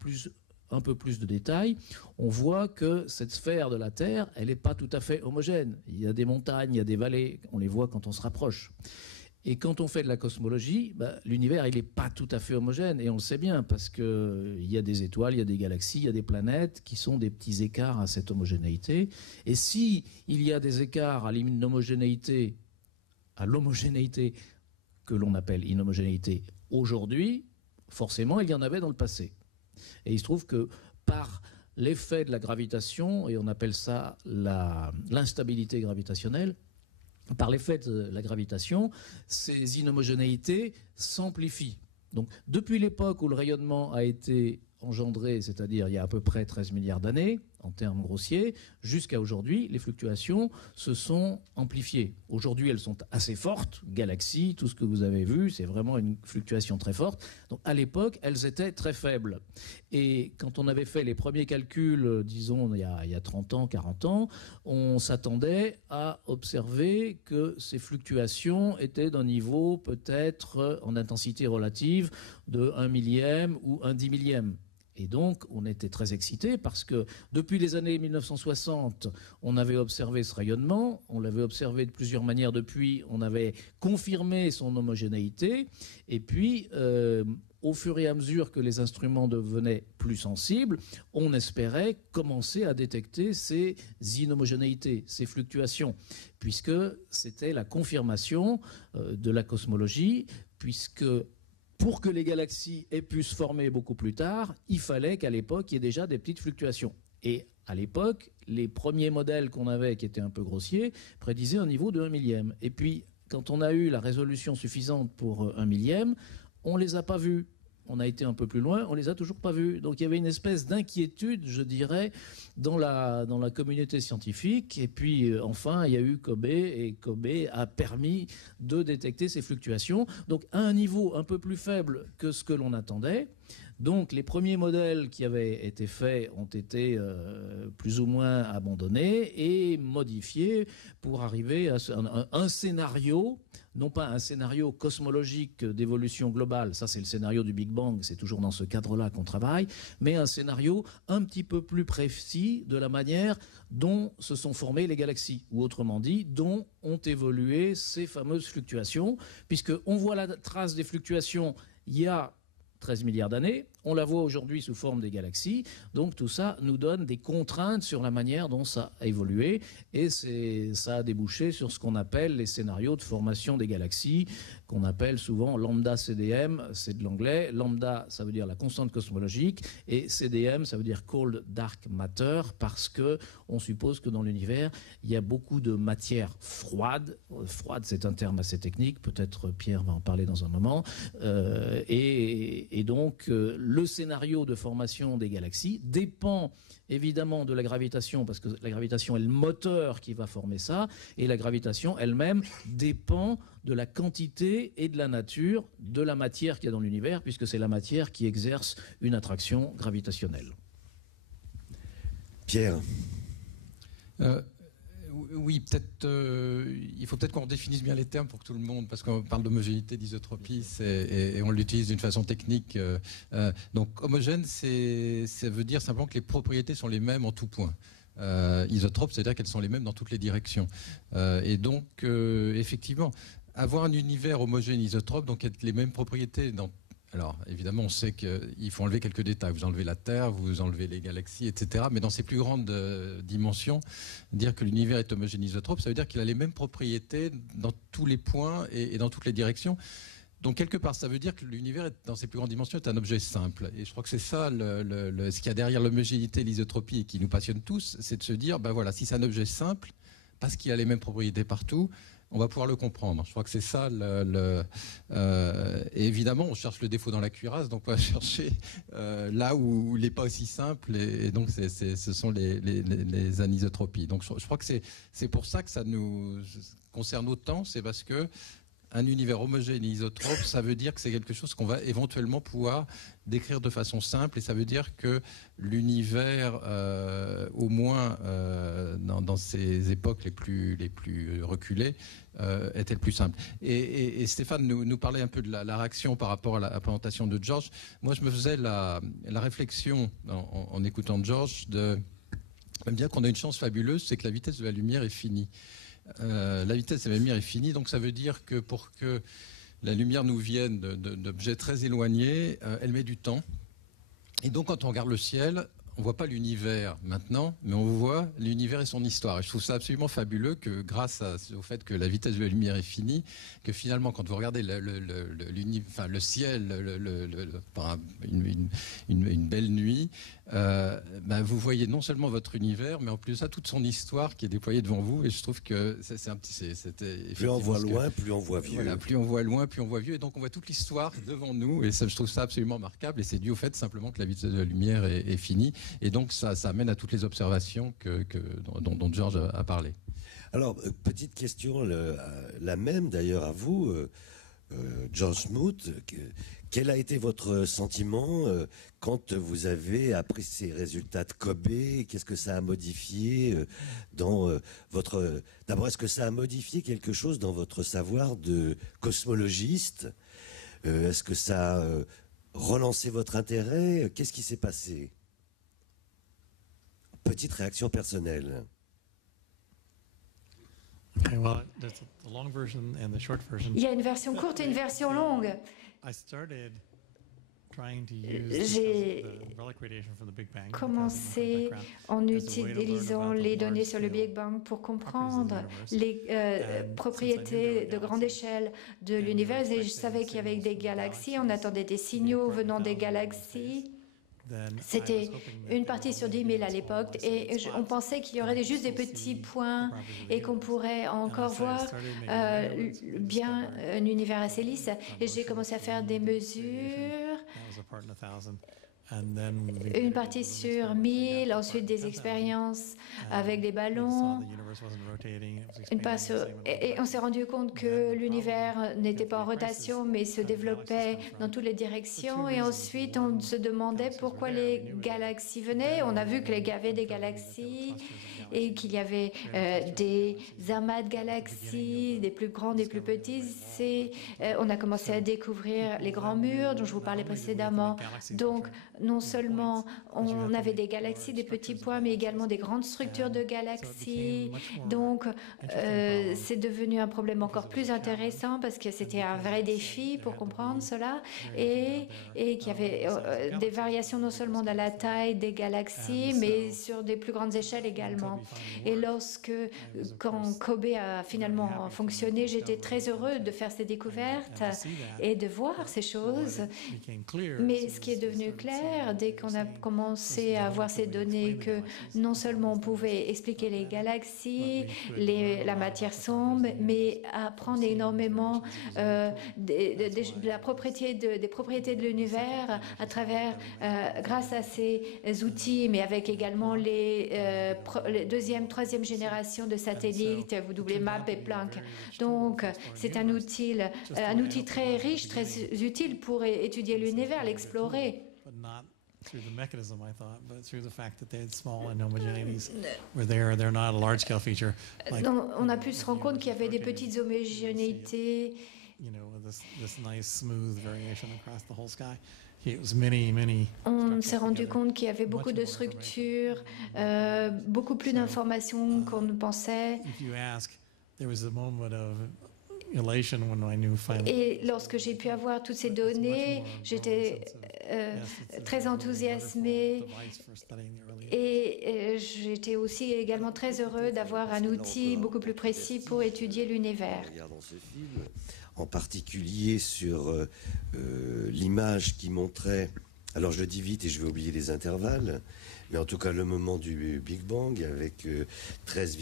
peu plus de détails, on voit que cette sphère de la Terre, elle n'est pas tout à fait homogène. Il y a des montagnes, il y a des vallées, on les voit quand on se rapproche. Et quand on fait de la cosmologie, l'univers, il n'est pas tout à fait homogène. Et on le sait bien, parce qu'il y a des étoiles, il y a des galaxies, il y a des planètes qui sont des petits écarts à cette homogénéité. Et s'il y a des écarts à l'homogénéité que l'on appelle inhomogénéité aujourd'hui, forcément, il y en avait dans le passé. Et il se trouve que par l'effet de la gravitation, et on appelle ça l'instabilité gravitationnelle, par l'effet de la gravitation, ces inhomogénéités s'amplifient. Donc, depuis l'époque où le rayonnement a été engendré, c'est-à-dire il y a à peu près 13 milliards d'années, en termes grossiers, jusqu'à aujourd'hui, les fluctuations se sont amplifiées. Aujourd'hui, elles sont assez fortes. Galaxies, tout ce que vous avez vu, c'est vraiment une fluctuation très forte. Donc, à l'époque, elles étaient très faibles. Et quand on avait fait les premiers calculs, disons, il y a 30 ans, 40 ans, on s'attendait à observer que ces fluctuations étaient d'un niveau peut-être en intensité relative de 1 millième ou 1/10 millième. Et donc, on était très excités parce que depuis les années 1960, on avait observé ce rayonnement, on l'avait observé de plusieurs manières depuis, on avait confirmé son homogénéité, et puis, au fur et à mesure que les instruments devenaient plus sensibles, on espérait commencer à détecter ces inhomogénéités, ces fluctuations, puisque c'était la confirmation de la cosmologie, puisque pour que les galaxies aient pu se former beaucoup plus tard, il fallait qu'à l'époque, il y ait déjà des petites fluctuations. Et à l'époque, les premiers modèles qu'on avait, qui étaient un peu grossiers, prédisaient un niveau de 1 millième. Et puis, quand on a eu la résolution suffisante pour 1 millième, on ne les a pas vus. On a été un peu plus loin, on ne les a toujours pas vus. Donc il y avait une espèce d'inquiétude, je dirais, dans la communauté scientifique. Et puis enfin, il y a eu COBE, et COBE a permis de détecter ces fluctuations. Donc à un niveau un peu plus faible que ce que l'on attendait. Donc les premiers modèles qui avaient été faits ont été plus ou moins abandonnés et modifiés pour arriver à un scénario, non pas un scénario cosmologique d'évolution globale, ça c'est le scénario du Big Bang, c'est toujours dans ce cadre-là qu'on travaille, mais un scénario un petit peu plus précis de la manière dont se sont formées les galaxies, ou autrement dit, dont ont évolué ces fameuses fluctuations, puisqu'on voit la trace des fluctuations il y a 13 milliards d'années, on la voit aujourd'hui sous forme des galaxies, donc tout ça nous donne des contraintes sur la manière dont ça a évolué, et ça a débouché sur ce qu'on appelle les scénarios de formation des galaxies, qu'on appelle souvent lambda CDM, c'est de l'anglais, lambda ça veut dire la constante cosmologique, et CDM ça veut dire cold dark matter, parce que on suppose que dans l'univers, il y a beaucoup de matière froide, froide c'est un terme assez technique, peut-être Pierre va en parler dans un moment, et donc le scénario de formation des galaxies dépend évidemment de la gravitation, parce que la gravitation est le moteur qui va former ça, et la gravitation elle-même dépend de la quantité et de la nature de la matière qu'il y a dans l'univers, puisque c'est la matière qui exerce une attraction gravitationnelle. Pierre. Oui, peut-être. Il faut peut-être qu'on redéfinisse bien les termes pour que tout le monde, parce qu'on parle d'homogénéité, d'isotropie, et on l'utilise d'une façon technique. Donc, homogène, ça veut dire simplement que les propriétés sont les mêmes en tout point. Isotrope, c'est-à-dire qu'elles sont les mêmes dans toutes les directions. Et donc, effectivement, avoir un univers homogène isotrope, donc être les mêmes propriétés dans. Alors, évidemment, on sait qu'il faut enlever quelques détails. Vous enlevez la Terre, vous enlevez les galaxies, etc. Mais dans ces plus grandes dimensions, dire que l'univers est homogène isotrope, ça veut dire qu'il a les mêmes propriétés dans tous les points et dans toutes les directions. Donc, quelque part, ça veut dire que l'univers, dans ses plus grandes dimensions, est un objet simple. Et je crois que c'est ça, ce qu'il y a derrière l'homogénéité et l'isotropie et qui nous passionne tous, c'est de se dire, ben voilà, si c'est un objet simple, parce qu'il a les mêmes propriétés partout, on va pouvoir le comprendre. Je crois que c'est ça. Et évidemment, on cherche le défaut dans la cuirasse, donc on va chercher là où il n'est pas aussi simple. Et donc, ce sont les anisotropies. Donc, je crois que c'est pour ça que ça nous concerne autant. C'est parce que un univers homogène et isotrope, ça veut dire que c'est quelque chose qu'on va éventuellement pouvoir décrire de façon simple, et ça veut dire que l'univers, au moins dans ces époques les plus reculées, était le plus simple. Et Stéphane nous parlait un peu de la réaction par rapport à la présentation de George. Moi, je me faisais la réflexion en écoutant George de me dire qu'on a une chance fabuleuse, c'est que la vitesse de la lumière est finie. La vitesse de la lumière est finie, donc ça veut dire que pour que la lumière nous vienne d'objets très éloignés, elle met du temps. Et donc quand on regarde le ciel, on ne voit pas l'univers maintenant, mais on voit l'univers et son histoire. Et je trouve ça absolument fabuleux que grâce au fait que la vitesse de la lumière est finie, que finalement quand vous regardez le ciel, une belle nuit, vous voyez non seulement votre univers, mais en plus de ça, toute son histoire qui est déployée devant vous. Et je trouve que c'était plus on voit loin, plus on voit vieux. Voilà, plus on voit loin, plus on voit vieux. Et donc on voit toute l'histoire devant nous. Et ça, je trouve ça absolument remarquable. Et c'est dû au fait simplement que la vitesse de la lumière est finie. Et donc ça amène à toutes les observations dont George a parlé. Alors, petite question, la même d'ailleurs à vous, George Smoot. Quel a été votre sentiment quand vous avez appris ces résultats de Kobe? Qu'est-ce que ça a modifié dans votre... D'abord, est-ce que ça a modifié quelque chose dans votre savoir de cosmologiste? Est-ce que ça a relancé votre intérêt? Qu'est-ce qui s'est passé? Petite réaction personnelle. Il y a une version courte et une version longue. J'ai commencé en utilisant les données sur le Big Bang pour comprendre les propriétés de grande échelle de l'univers. Et je savais qu'il y avait des galaxies, on attendait des signaux venant des galaxies. C'était une partie sur 10 000 à l'époque et on pensait qu'il y aurait juste des petits points et qu'on pourrait encore voir bien un univers assez lisse. Et j'ai commencé à faire des mesures. Une partie sur 1000, ensuite des expériences avec des ballons. Et on s'est rendu compte que l'univers n'était pas en rotation, mais se développait dans toutes les directions. Et ensuite, on se demandait pourquoi les galaxies venaient. On a vu qu'il y avait des galaxies et qu'il y avait des amas de galaxies, des plus grandes, des plus petites. On a commencé à découvrir les grands murs dont je vous parlais précédemment. Donc, non seulement on avait des galaxies, des petits points, mais également des grandes structures de galaxies. Donc, c'est devenu un problème encore plus intéressant parce que c'était un vrai défi pour comprendre cela et qu'il y avait des variations non seulement dans la taille des galaxies, mais sur des plus grandes échelles également. Et quand Kobe a finalement fonctionné, j'étais très heureux de faire ces découvertes et de voir ces choses. Mais ce qui est devenu clair, dès qu'on a commencé à avoir ces données, que non seulement on pouvait expliquer les galaxies, la matière sombre, mais apprendre énormément des propriétés de l'univers grâce à ces outils, mais avec également les deuxième, troisième génération de satellites, WMAP et Planck. Donc, c'est un outil très riche, très utile pour étudier l'univers, l'explorer. Through the mechanism, I thought, but through the fact that they had small inhomogenities were there, they're not a large-scale feature. On a pu se rendre compte qu'il y avait des petites homogénéités. You know, this nice smooth variation across the whole sky. It was many. On s'est rendu compte qu'il y avait beaucoup de structures, beaucoup plus d'informations qu'on ne pensait. If you ask, there was a moment of elation when I knew finally. Et lorsque j'ai pu avoir toutes ces données, j'étais très enthousiasmée et j'étais aussi également très heureux d'avoir un outil beaucoup plus précis pour étudier l'univers. Regardons ce film, en particulier sur l'image qui montrait, alors je le dis vite et je vais oublier les intervalles, mais en tout cas le moment du Big Bang avec 13,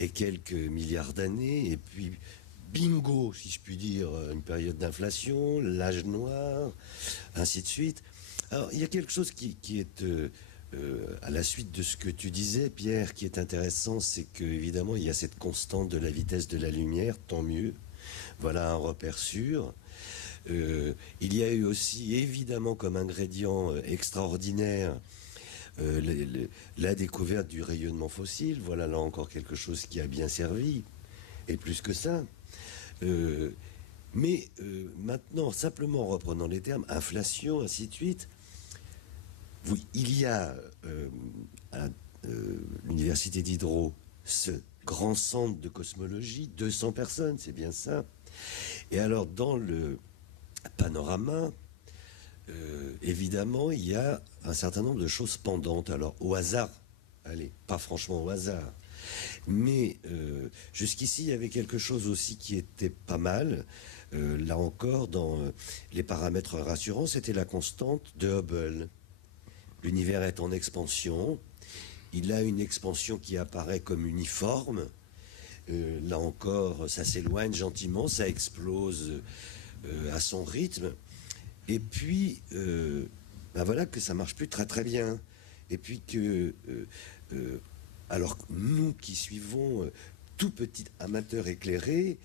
et quelques milliards d'années, et puis bingo, si je puis dire, une période d'inflation, l'âge noir, ainsi de suite. Alors, il y a quelque chose qui est, à la suite de ce que tu disais, Pierre, qui est intéressant, c'est qu'évidemment, il y a cette constante de la vitesse de la lumière, tant mieux. Voilà un repère sûr. Il y a eu aussi, évidemment, comme ingrédient extraordinaire, la découverte du rayonnement fossile. Voilà là encore quelque chose qui a bien servi, et plus que ça. Mais maintenant, simplement reprenant les termes, inflation, ainsi de suite, oui, il y a à l'université d'Hydro ce grand centre de cosmologie, 200 personnes, c'est bien ça. Et alors, dans le panorama, évidemment, il y a un certain nombre de choses pendantes. Alors, au hasard, allez, pas franchement au hasard, mais jusqu'ici, il y avait quelque chose aussi qui était pas mal. Là encore, dans les paramètres rassurants, c'était la constante de Hubble. L'univers est en expansion. Il a une expansion qui apparaît comme uniforme. Là encore, ça s'éloigne gentiment, ça explose à son rythme. Et puis, ben voilà que ça marche plus très très bien. et puis que, alors nous qui suivons tout petit amateur éclairé,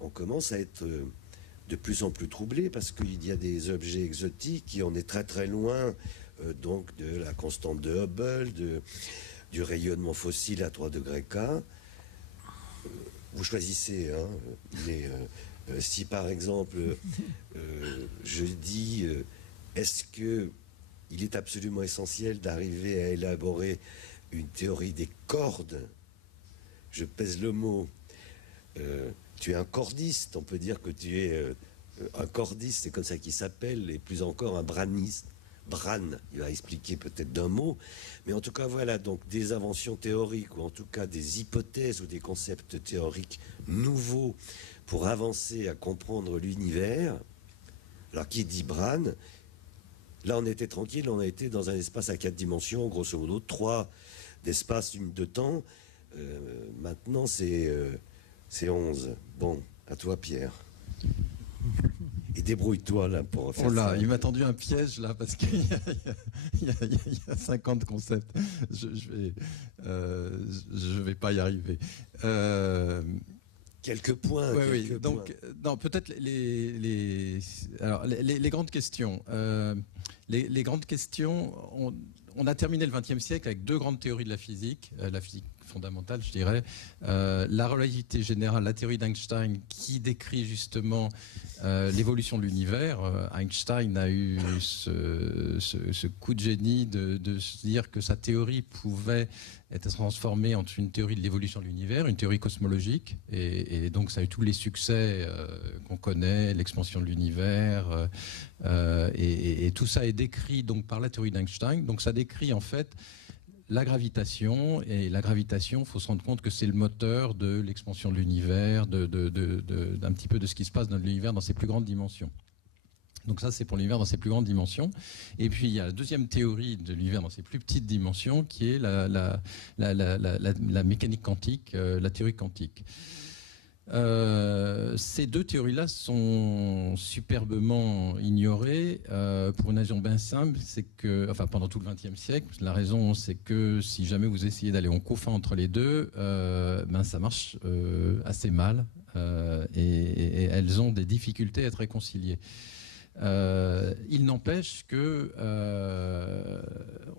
on commence à être de plus en plus troublé parce qu'il y a des objets exotiques qui en est très très loin, donc de la constante de Hubble, du rayonnement fossile à 3 degrés K. Vous choisissez, hein, mais si par exemple je dis est-ce que il est absolument essentiel d'arriver à élaborer une théorie des cordes, je pèse le mot, tu es un cordiste, on peut dire que tu es un cordiste, c'est comme ça qu'il s'appelle, et plus encore un braniste. Bran, il va expliquer peut-être d'un mot, mais en tout cas voilà, donc des inventions théoriques, ou en tout cas des hypothèses ou des concepts théoriques nouveaux pour avancer à comprendre l'univers. Alors qui dit Bran, là on était tranquille, on a été dans un espace à 4 dimensions, grosso modo 3 d'espace, une de temps, maintenant c'est 11. Bon, à toi Pierre. Et débrouille-toi là pour faire ça. Il m'a tendu un piège là parce qu'il y a 50 concepts. Je vais pas y arriver. Quelques points. Oui, quelques donc non, peut-être les grandes questions. Les grandes questions. On a terminé le XXe siècle avec 2 grandes théories de la physique fondamentale, je dirais. La relativité générale, la théorie d'Einstein, qui décrit justement l'évolution de l'univers. Einstein a eu ce coup de génie de se dire que sa théorie pouvait être transformée en une théorie de l'évolution de l'univers, une théorie cosmologique, et donc ça a eu tous les succès qu'on connaît, l'expansion de l'univers, et tout ça est décrit donc par la théorie d'Einstein. Donc ça décrit en fait la gravitation, et la gravitation, il faut se rendre compte que c'est le moteur de l'expansion de l'univers, d'un petit peu de ce qui se passe dans l'univers dans ses plus grandes dimensions. Donc ça, c'est pour l'univers dans ses plus grandes dimensions. Et puis, il y a la deuxième théorie de l'univers dans ses plus petites dimensions, qui est la mécanique quantique, la théorie quantique. Ces 2 théories-là sont superbement ignorées pour une raison bien simple, c'est que, enfin pendant tout le XXe siècle, la raison c'est que si jamais vous essayez d'aller en confin entre les deux, ça marche assez mal et elles ont des difficultés à être réconciliées. Il n'empêche que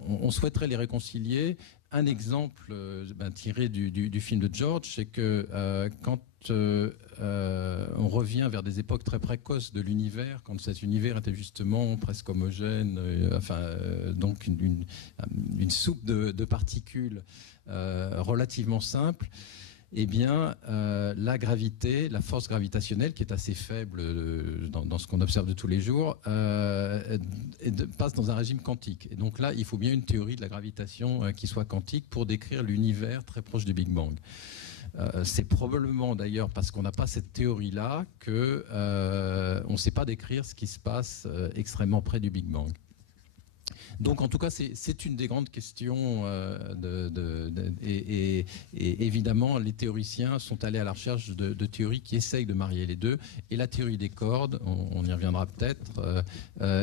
on souhaiterait les réconcilier. Un exemple tiré du film de George, c'est que quand on revient vers des époques très précoces de l'univers, quand cet univers était justement presque homogène, donc une soupe de particules relativement simple, eh bien, la gravité, la force gravitationnelle, qui est assez faible dans ce qu'on observe de tous les jours, passe dans un régime quantique. Et donc là, il faut bien une théorie de la gravitation qui soit quantique pour décrire l'univers très proche du Big Bang. C'est probablement d'ailleurs parce qu'on n'a pas cette théorie-là qu'on ne sait pas décrire ce qui se passe extrêmement près du Big Bang. Donc en tout cas, c'est une des grandes questions et évidemment, les théoriciens sont allés à la recherche de théories qui essayent de marier les deux. Et la théorie des cordes, on y reviendra peut-être,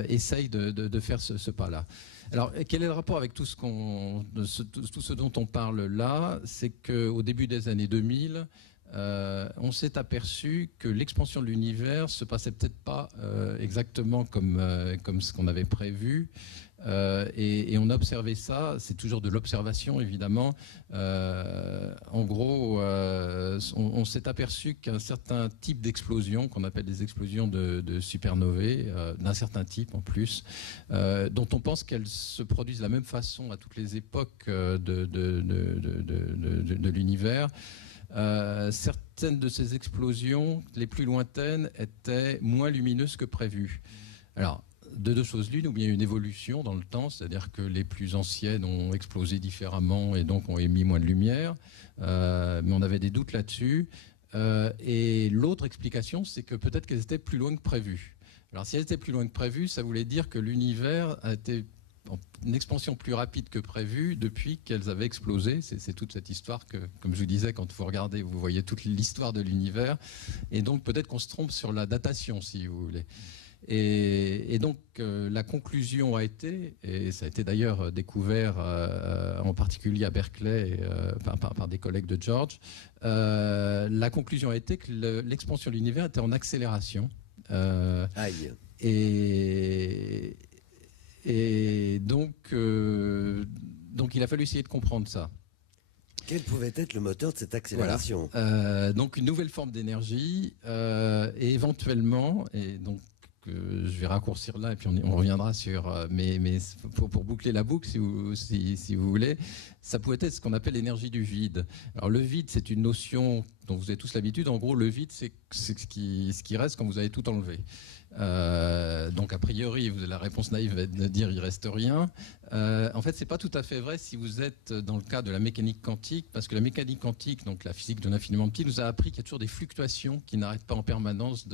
essaye de faire ce pas-là. Alors, quel est le rapport avec tout ce dont on parle là? C'est qu'au début des années 2000, on s'est aperçu que l'expansion de l'univers se passait peut-être pas exactement comme ce qu'on avait prévu. Et on a observé ça, c'est toujours de l'observation évidemment. En gros, on s'est aperçu qu'un certain type d'explosion, qu'on appelle des explosions de supernovae, d'un certain type en plus, dont on pense qu'elles se produisent de la même façon à toutes les époques de l'univers. Certaines de ces explosions, les plus lointaines, étaient moins lumineuses que prévu. Alors, de 2 choses l'une, ou bien une évolution dans le temps, c'est-à-dire que les plus anciennes ont explosé différemment et donc ont émis moins de lumière, mais on avait des doutes là-dessus. Et l'autre explication, c'est que peut-être qu'elles étaient plus loin que prévu. Alors si elles étaient plus loin que prévu, ça voulait dire que l'univers a été en une expansion plus rapide que prévu depuis qu'elles avaient explosé. C'est toute cette histoire que, comme je vous disais, quand vous regardez, vous voyez toute l'histoire de l'univers. Et donc peut-être qu'on se trompe sur la datation, si vous voulez. Et donc la conclusion a été, et ça a été d'ailleurs découvert en particulier à Berkeley par des collègues de George, la conclusion a été que l'expansion de l'univers était en accélération. Aïe. Et donc il a fallu essayer de comprendre ça. Quel pouvait être le moteur de cette accélération? Voilà. Donc une nouvelle forme d'énergie et éventuellement, et donc je vais raccourcir là et puis on reviendra sur, mais pour boucler la boucle si vous voulez, ça pouvait être ce qu'on appelle l'énergie du vide. Alors le vide, c'est une notion dont vous avez tous l'habitude. En gros, le vide, c'est ce qui reste quand vous avez tout enlevé. Donc a priori, la réponse naïve va être de dire il reste rien. En fait, c'est pas tout à fait vrai si vous êtes dans le cas de la mécanique quantique, parce que la mécanique quantique, donc la physique de l'infiniment petit, nous a appris qu'il y a toujours des fluctuations qui n'arrêtent pas en permanence,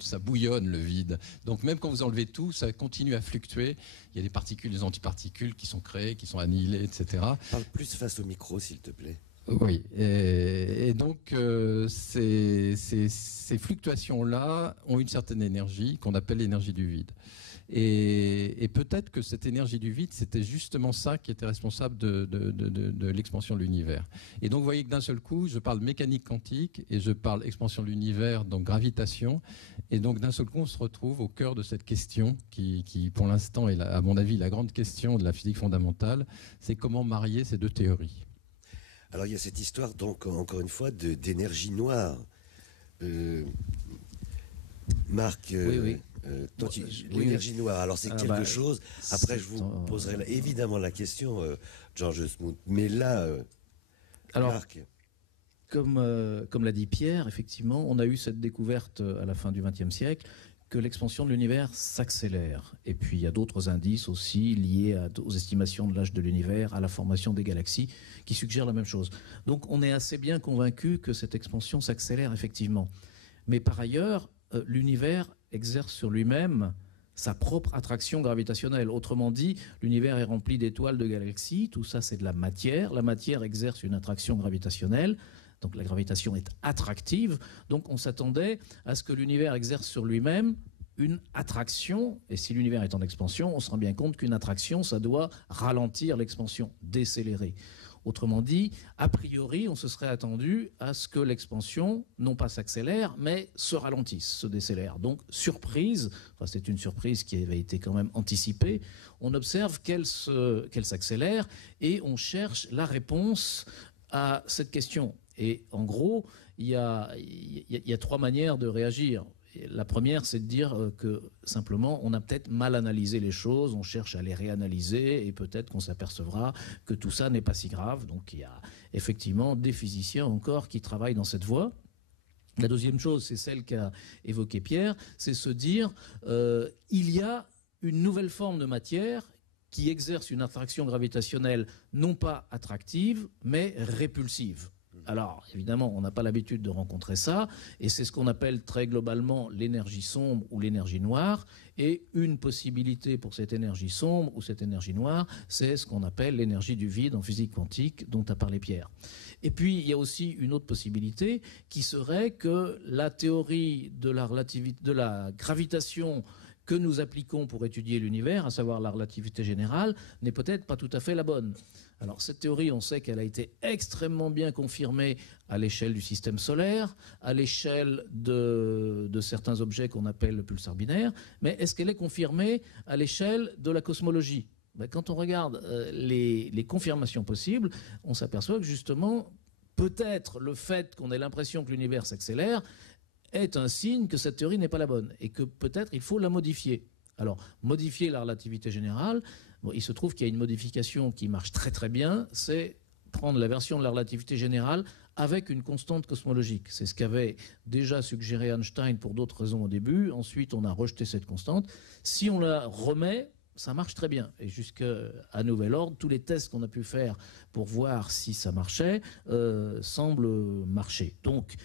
ça bouillonne le vide. Donc même quand vous enlevez tout, ça continue à fluctuer. Il y a des particules, des antiparticules qui sont créées, qui sont annihilées, etc. Parle plus face au micro, s'il te plaît. Oui, et donc ces fluctuations-là ont une certaine énergie qu'on appelle l'énergie du vide. Et peut-être que cette énergie du vide, c'était justement ça qui était responsable de l'expansion de l'univers. Et donc vous voyez que d'un seul coup, je parle mécanique quantique et je parle expansion de l'univers, donc gravitation. Et donc d'un seul coup, on se retrouve au cœur de cette question qui pour l'instant est, à mon avis, la grande question de la physique fondamentale, c'est comment marier ces deux théories. Alors il y a cette histoire, donc encore une fois, d'énergie noire. Marc, oui. L'énergie noire, alors c'est quelque chose. Après, je vous poserai évidemment la question, George Smoot. Mais là, alors, Marc. Comme l'a dit Pierre, effectivement, on a eu cette découverte à la fin du XXe siècle que l'expansion de l'univers s'accélère. Et puis il y a d'autres indices aussi liés aux estimations de l'âge de l'univers, à la formation des galaxies, qui suggèrent la même chose. Donc on est assez bien convaincu que cette expansion s'accélère effectivement. Mais par ailleurs, l'univers exerce sur lui-même sa propre attraction gravitationnelle. Autrement dit, l'univers est rempli d'étoiles, de galaxies, tout ça c'est de la matière. La matière exerce une attraction gravitationnelle. Donc la gravitation est attractive, donc on s'attendait à ce que l'univers exerce sur lui-même une attraction, et si l'univers est en expansion, on se rend bien compte qu'une attraction, ça doit ralentir l'expansion, décélérer. Autrement dit, a priori, on se serait attendu à ce que l'expansion, non pas s'accélère, mais se ralentisse, se décélère. Donc, surprise, enfin, c'est une surprise qui avait été quand même anticipée, on observe qu'elle s'accélère et on cherche la réponse à cette question. Et en gros, il y a trois manières de réagir. La première, c'est de dire que simplement, on a peut-être mal analysé les choses, on cherche à les réanalyser et peut-être qu'on s'apercevra que tout ça n'est pas si grave. Donc il y a effectivement des physiciens encore qui travaillent dans cette voie. La deuxième chose, c'est celle qu'a évoquée Pierre, c'est se dire il y a une nouvelle forme de matière qui exerce une attraction gravitationnelle non pas attractive, mais répulsive. Alors, évidemment, on n'a pas l'habitude de rencontrer ça, et c'est ce qu'on appelle très globalement l'énergie sombre ou l'énergie noire. Et une possibilité pour cette énergie sombre ou cette énergie noire, c'est ce qu'on appelle l'énergie du vide en physique quantique, dont a parlé Pierre. Et puis, il y a aussi une autre possibilité, qui serait que la théorie de la gravitation que nous appliquons pour étudier l'univers, à savoir la relativité générale, n'est peut-être pas tout à fait la bonne. Alors cette théorie, on sait qu'elle a été extrêmement bien confirmée à l'échelle du système solaire, à l'échelle de certains objets qu'on appelle le pulsar binaire, mais est-ce qu'elle est confirmée à l'échelle de la cosmologie ? Quand on regarde les confirmations possibles, on s'aperçoit que justement, peut-être le fait qu'on ait l'impression que l'univers s'accélère est un signe que cette théorie n'est pas la bonne et que peut-être il faut la modifier. Alors, modifier la relativité générale, il se trouve qu'il y a une modification qui marche très très bien, c'est prendre la version de la relativité générale avec une constante cosmologique. C'est ce qu'avait déjà suggéré Einstein pour d'autres raisons au début. Ensuite, on a rejeté cette constante. Si on la remet, ça marche très bien. Et jusqu'à nouvel ordre, tous les tests qu'on a pu faire pour voir si ça marchait semblent marcher. Donc,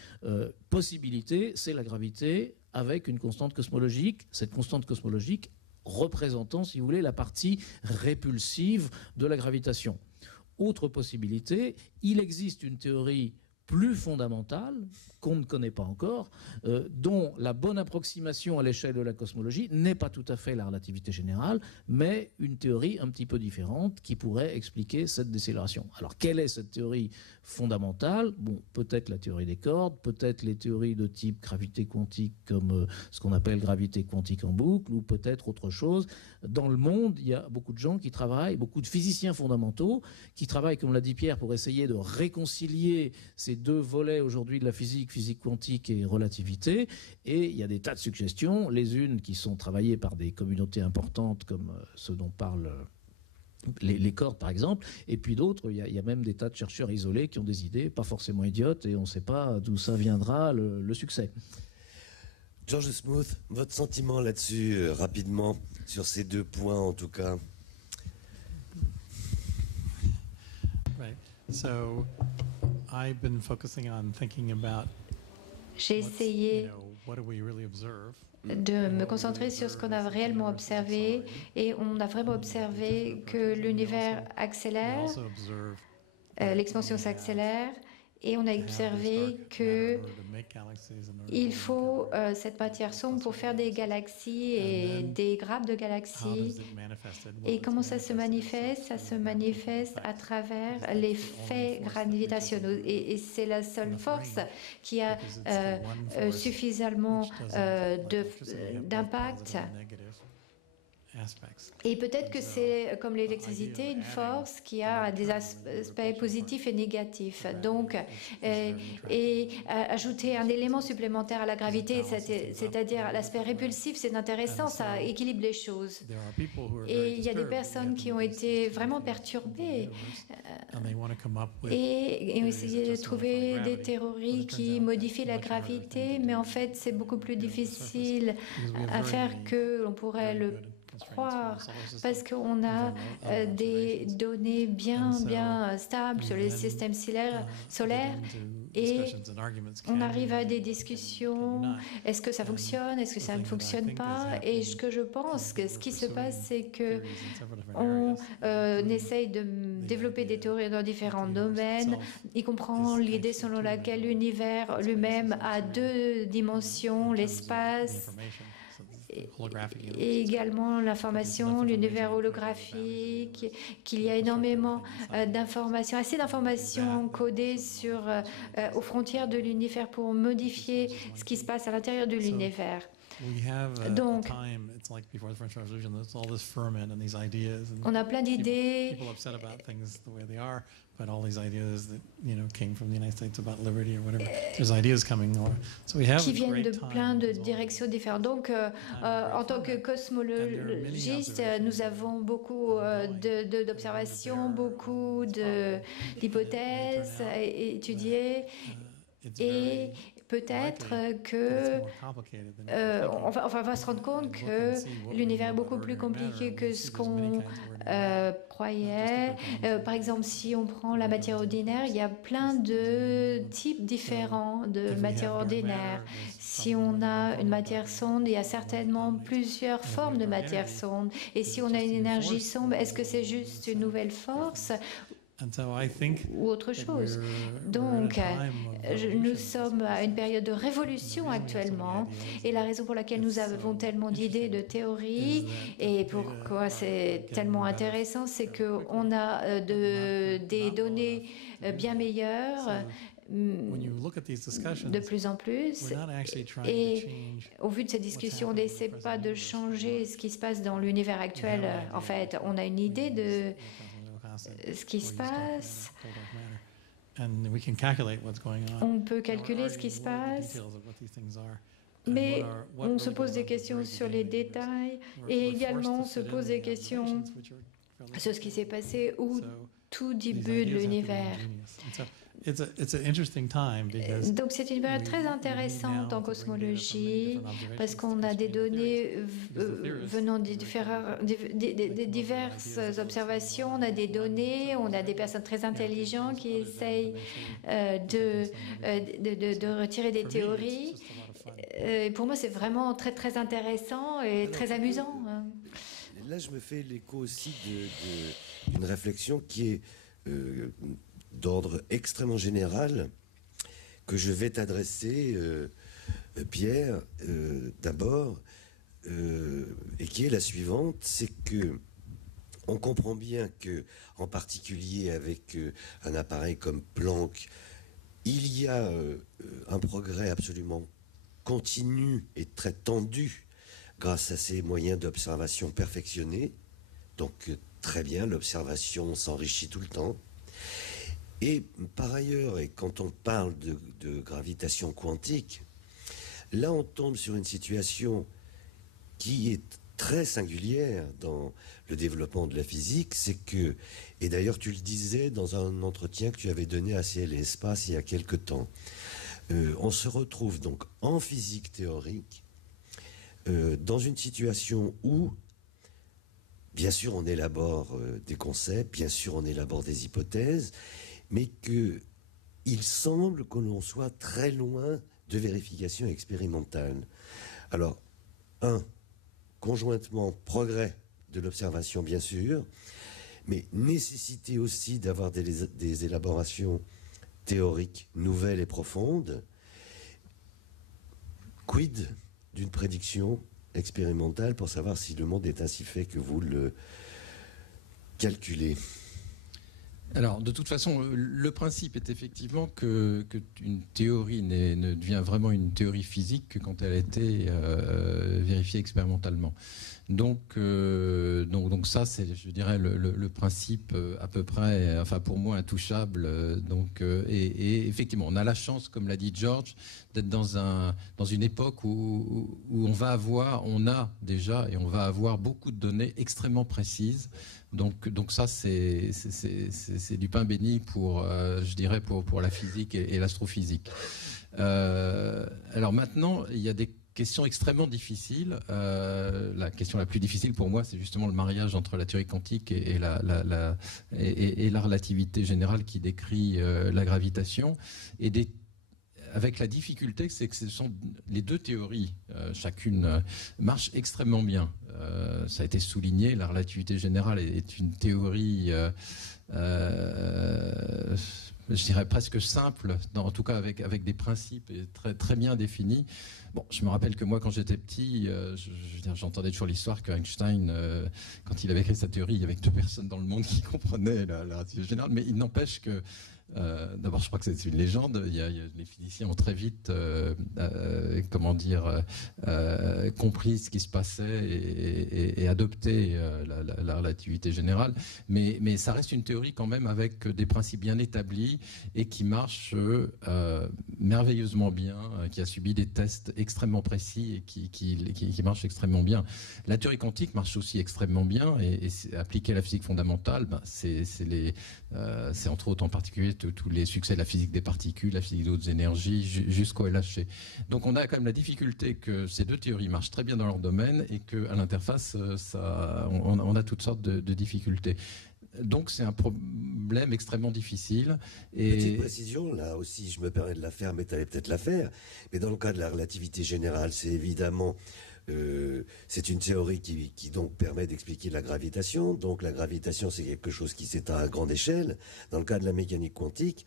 possibilité, c'est la gravité avec une constante cosmologique. Cette constante cosmologique représentant, si vous voulez, la partie répulsive de la gravitation. Autre possibilité, il existe une théorie plus fondamentale, qu'on ne connaît pas encore, dont la bonne approximation à l'échelle de la cosmologie n'est pas tout à fait la relativité générale, mais une théorie un petit peu différente qui pourrait expliquer cette décélération. Alors, quelle est cette théorie fondamentale? Bon, peut-être la théorie des cordes, peut-être les théories de type gravité quantique comme ce qu'on appelle gravité quantique en boucle, ou peut-être autre chose. Dans le monde, il y a beaucoup de gens qui travaillent, beaucoup de physiciens fondamentaux qui travaillent, comme l'a dit Pierre, pour essayer de réconcilier ces deux volets aujourd'hui de la physique, physique quantique et relativité. Et il y a des tas de suggestions, les unes qui sont travaillées par des communautés importantes comme ce dont parle les cordes par exemple, et puis d'autres, il y a même des tas de chercheurs isolés qui ont des idées pas forcément idiotes et on ne sait pas d'où ça viendra le succès. George Smoot, votre sentiment là-dessus, rapidement, sur ces deux points en tout cas. Right. So, I've been focusing on thinking about j'ai essayé de me concentrer sur ce qu'on a réellement observé, et on a vraiment observé que l'univers accélère, l'expansion s'accélère, et on a observé qu'il faut cette matière sombre pour faire des galaxies et des grappes de galaxies. Et comment ça se manifeste? Ça se manifeste à travers les faits gravitationnels. Et c'est la seule force qui a suffisamment d'impact. Et peut-être que c'est comme l'électricité, une force qui a des aspects positifs et négatifs. Donc, et ajouter un élément supplémentaire à la gravité, c'est-à-dire l'aspect répulsif, c'est intéressant, ça équilibre les choses. Et il y a des personnes qui ont été vraiment perturbées et ont essayé de trouver des théories qui modifient la gravité, mais en fait, c'est beaucoup plus difficile à faire que l'on pourrait le croire, parce qu'on a des données bien stables sur les systèmes solaires, et on arrive à des discussions. Est-ce que ça fonctionne? Est-ce que ça ne fonctionne pas? Et ce que je pense, que ce qui se passe, c'est que on essaye de développer des théories dans différents domaines, y comprend l'idée selon laquelle l'univers lui-même a deux dimensions, l'espace et également l'information, l'univers holographique, qu'il y a énormément d'informations, assez d'informations codées aux frontières de l'univers pour modifier ce qui se passe à l'intérieur de l'univers. Donc, on a plein d'idées. Qui viennent de plein de directions différentes. Donc, en tant que cosmologiste, nous avons beaucoup d'observations, beaucoup d'hypothèses à étudier, et peut-être que on va se rendre compte que l'univers est beaucoup plus compliqué que ce qu'on croyait. Par exemple, si on prend la matière ordinaire, il y a plein de types différents de matière ordinaire. Si on a une matière sombre, il y a certainement plusieurs formes de matière sombre. Et si on a une énergie sombre, est-ce que c'est juste une nouvelle force ou autre chose? Donc, nous sommes à une période de révolution actuellement, et la raison pour laquelle nous avons tellement d'idées, de théories, et pourquoi c'est tellement intéressant, c'est qu'on a des données bien meilleures, de plus en plus, et au vu de ces discussions, on n'essaie pas de changer ce qui se passe dans l'univers actuel. En fait, on a une idée de ce qui se passe. On peut calculer ce qui se passe, mais on se pose des questions sur les détails, et également on se pose des questions sur ce qui s'est passé au tout début de l'univers. Donc c'est une période très intéressante en cosmologie, parce qu'on a des données venant des diverses observations, on a des données, on a des personnes très intelligentes qui essayent de retirer des théories. Et pour moi, c'est vraiment très très intéressant et très amusant. Là, je me fais l'écho aussi d'une réflexion qui est d'ordre extrêmement général. que je vais t'adresser, Pierre, d'abord, et qui est la suivante, c'est que on comprend bien que, en particulier avec un appareil comme Planck, il y a un progrès absolument continu et très tendu grâce à ces moyens d'observation perfectionnés. Donc très bien, l'observation s'enrichit tout le temps. Et par ailleurs, et quand on parle de gravitation quantique, là on tombe sur une situation qui est très singulière dans le développement de la physique, c'est que, et d'ailleurs tu le disais dans un entretien que tu avais donné à Ciel et Espace il y a quelque temps, on se retrouve donc en physique théorique dans une situation où, bien sûr on élabore des concepts, bien sûr on élabore des hypothèses, mais qu'il semble que l'on soit très loin de vérification expérimentale. Alors, conjointement, progrès de l'observation, bien sûr, mais nécessité aussi d'avoir des élaborations théoriques nouvelles et profondes. Quid d'une prédiction expérimentale pour savoir si le monde est ainsi fait que vous le calculez? Alors, de toute façon, le principe est effectivement qu'une théorie ne devient vraiment une théorie physique que quand elle a été vérifiée expérimentalement. Donc ça, c'est, je dirais, le principe à peu près, enfin pour moi, intouchable. Et effectivement, on a la chance, comme l'a dit George, d'être dans une époque où on a déjà et on va avoir beaucoup de données extrêmement précises. Donc ça, c'est du pain béni pour, je dirais, pour la physique et l'astrophysique. Alors maintenant, il y a des questions extrêmement difficiles. La question la plus difficile pour moi, c'est justement le mariage entre la théorie quantique et la relativité générale qui décrit la gravitation, avec la difficulté, c'est que ce sont les deux théories, chacune marchent extrêmement bien. Ça a été souligné, la relativité générale est une théorie, je dirais presque simple, en tout cas avec des principes très, très bien définis. Bon, je me rappelle que moi, quand j'étais petit, j'entendais toujours l'histoire qu'Einstein, quand il avait écrit sa théorie, il y avait que 2 personnes dans le monde qui comprenaient la relativité générale, mais il n'empêche que d'abord, je crois que c'est une légende. Les physiciens ont très vite, compris ce qui se passait et adopté la relativité générale. Mais ça reste une théorie quand même avec des principes bien établis et qui marche merveilleusement bien, qui a subi des tests extrêmement précis et qui marche extrêmement bien. La théorie quantique marche aussi extrêmement bien et appliquée à la physique fondamentale, c'est entre autres en particulier tous les succès de la physique des particules, la physique d'autres énergies, jusqu'au LHC. Donc on a quand même la difficulté que ces deux théories marchent très bien dans leur domaine et qu'à l'interface, on a toutes sortes de difficultés. Donc c'est un problème extrêmement difficile. Petite précision, là aussi, je me permets de la faire, mais tu allais peut-être la faire. Mais dans le cas de la relativité générale, c'est évidemment... c'est une théorie qui donc permet d'expliquer la gravitation. Donc la gravitation, c'est quelque chose qui s'étend à grande échelle. Dans le cas de la mécanique quantique,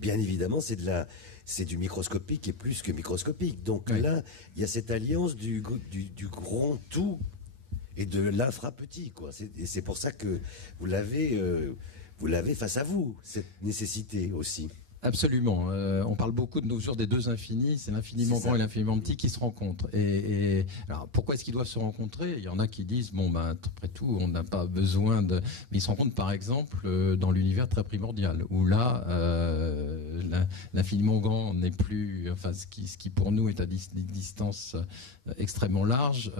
bien évidemment, c'est du microscopique et plus que microscopique. Donc oui. Là, il y a cette alliance du grand tout et de l'infra-petit, quoi. Et c'est pour ça que vous l'avez face à vous, cette nécessité aussi. Absolument. On parle beaucoup de nos jours des deux infinis, c'est l'infiniment grand et l'infiniment petit qui se rencontrent. Et alors pourquoi est-ce qu'ils doivent se rencontrer? Il y en a qui disent après tout, on n'a pas besoin de. Mais ils se rencontrent par exemple dans l'univers très primordial, où là, l'infiniment grand n'est plus, enfin ce qui pour nous est à des distances extrêmement larges.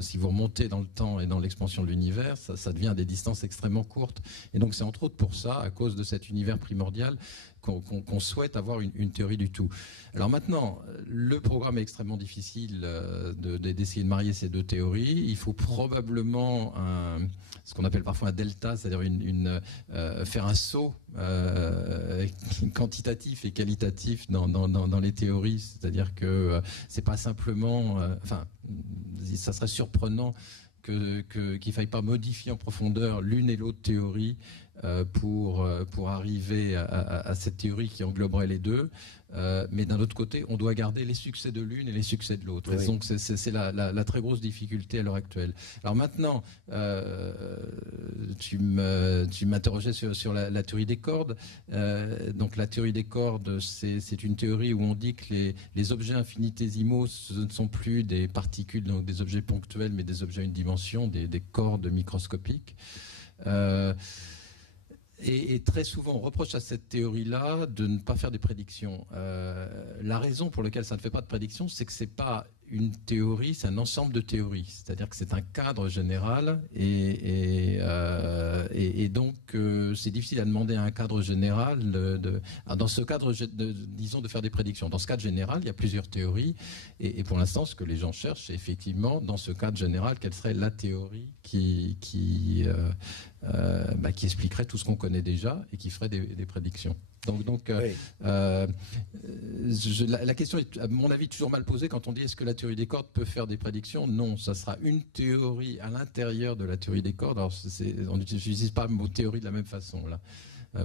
Si vous remontez dans le temps et dans l'expansion de l'univers, ça devient des distances extrêmement courtes. Et donc c'est entre autres pour ça, à cause de cet univers primordial, qu'on souhaite avoir une théorie du tout. Alors maintenant, le programme est extrêmement difficile d'essayer de marier ces deux théories. Il faut probablement ce qu'on appelle parfois un delta, c'est-à-dire faire un saut quantitatif et qualitatif dans les théories. C'est-à-dire que c'est pas simplement... ça serait surprenant qu'il ne faille pas modifier en profondeur l'une et l'autre théorie pour arriver à cette théorie qui engloberait les deux. Mais d'un autre côté, on doit garder les succès de l'une et les succès de l'autre. Oui. Donc c'est la très grosse difficulté à l'heure actuelle. Alors maintenant, tu m'interrogeais sur la théorie des cordes. Donc la théorie des cordes, c'est une théorie où on dit que les objets infinitésimaux, ce ne sont plus des particules, donc des objets ponctuels, mais des objets à une dimension, des cordes microscopiques. Et très souvent, on reproche à cette théorie-là de ne pas faire des prédictions. La raison pour laquelle ça ne fait pas de prédictions, c'est que ce n'est pas une théorie, c'est un ensemble de théories. C'est-à-dire que c'est un cadre général et donc c'est difficile à demander à un cadre général dans ce cadre, disons, de faire des prédictions. Dans ce cadre général, il y a plusieurs théories et pour l'instant, ce que les gens cherchent, c'est effectivement, dans ce cadre général, quelle serait la théorie qui expliquerait tout ce qu'on connaît déjà et qui ferait des prédictions. Donc oui. La question est, à mon avis, toujours mal posée quand on dit est-ce que la théorie des cordes peut faire des prédictions? Non, ça sera une théorie à l'intérieur de la théorie des cordes. Alors, on n'utilise pas le mot théorie de la même façon, là.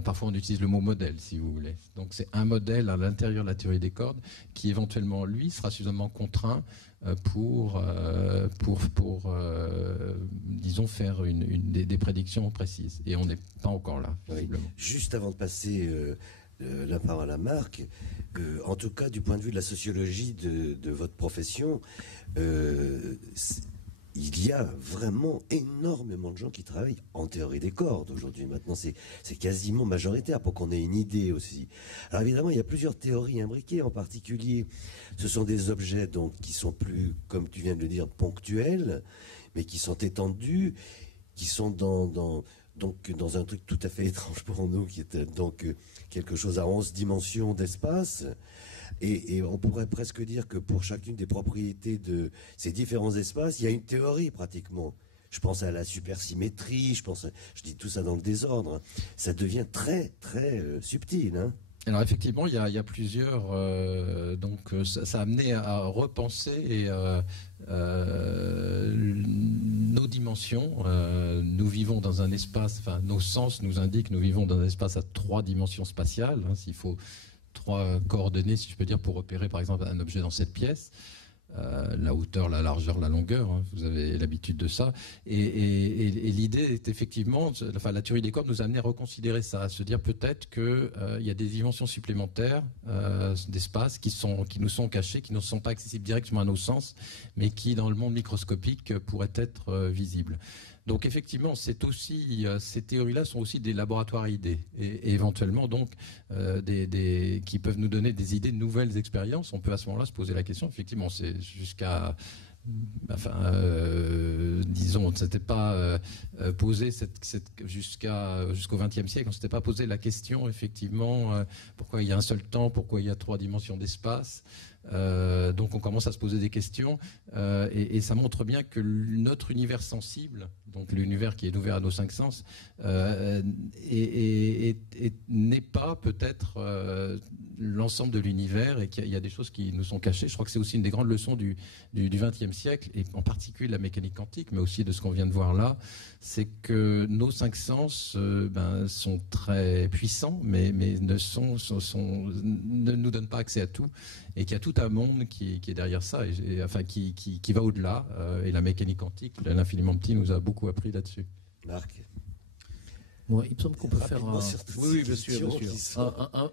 Parfois, on utilise le mot modèle, si vous voulez. Donc, c'est un modèle à l'intérieur de la théorie des cordes qui, éventuellement, lui, sera suffisamment contraint pour disons, faire des prédictions précises. Et on n'est pas encore là, visiblement. Oui. Juste avant de passer la parole à Marc, en tout cas, du point de vue de la sociologie de votre profession, il y a vraiment énormément de gens qui travaillent en théorie des cordes aujourd'hui. Maintenant, c'est quasiment majoritaire pour qu'on ait une idée aussi. Alors évidemment, il y a plusieurs théories imbriquées. En particulier, ce sont des objets donc qui sont plus, comme tu viens de le dire, ponctuels, mais qui sont étendus, qui sont dans un truc tout à fait étrange pour nous, qui est donc quelque chose à 11 dimensions d'espace. Et on pourrait presque dire que pour chacune des propriétés de ces différents espaces, il y a une théorie pratiquement. Je pense à la supersymétrie, je dis tout ça dans le désordre. Ça devient très, très subtil, hein. Alors effectivement, il y a plusieurs... donc ça a amené à repenser nos dimensions. Nous vivons dans un espace, enfin nos sens nous indiquent que nous vivons dans un espace à 3 dimensions spatiales. Hein, s'il faut 3 coordonnées, si je peux dire, pour repérer par exemple un objet dans cette pièce. La hauteur, la largeur, la longueur, hein, vous avez l'habitude de ça. Et l'idée est effectivement, enfin la théorie des cordes nous a amené à reconsidérer ça, à se dire peut-être qu'il y a des dimensions supplémentaires d'espace qui nous sont cachées, qui ne sont pas accessibles directement à nos sens, mais qui dans le monde microscopique pourraient être visibles. Donc effectivement, ces théories-là sont aussi des laboratoires à idées et éventuellement donc qui peuvent nous donner des idées de nouvelles expériences. On peut à ce moment-là se poser la question. Effectivement, c'est jusqu'à, disons, on ne s'était pas posé jusqu'au XXe siècle, on ne s'était pas posé la question effectivement pourquoi il y a un seul temps, pourquoi il y a 3 dimensions d'espace. Donc on commence à se poser des questions et ça montre bien que notre univers sensible, donc l'univers qui est ouvert à nos 5 sens, n'est pas peut-être l'ensemble de l'univers et qu'il y a des choses qui nous sont cachées. Je crois que c'est aussi une des grandes leçons du XXe siècle et en particulier de la mécanique quantique, mais aussi de ce qu'on vient de voir là, c'est que nos 5 sens sont très puissants, mais ne nous donnent pas accès à tout. Et qu'il y a tout un monde qui est derrière ça, qui va au-delà. Et la mécanique quantique, l'infiniment petit, nous a beaucoup appris là-dessus. Marc. Ouais, il me semble qu'on peut faire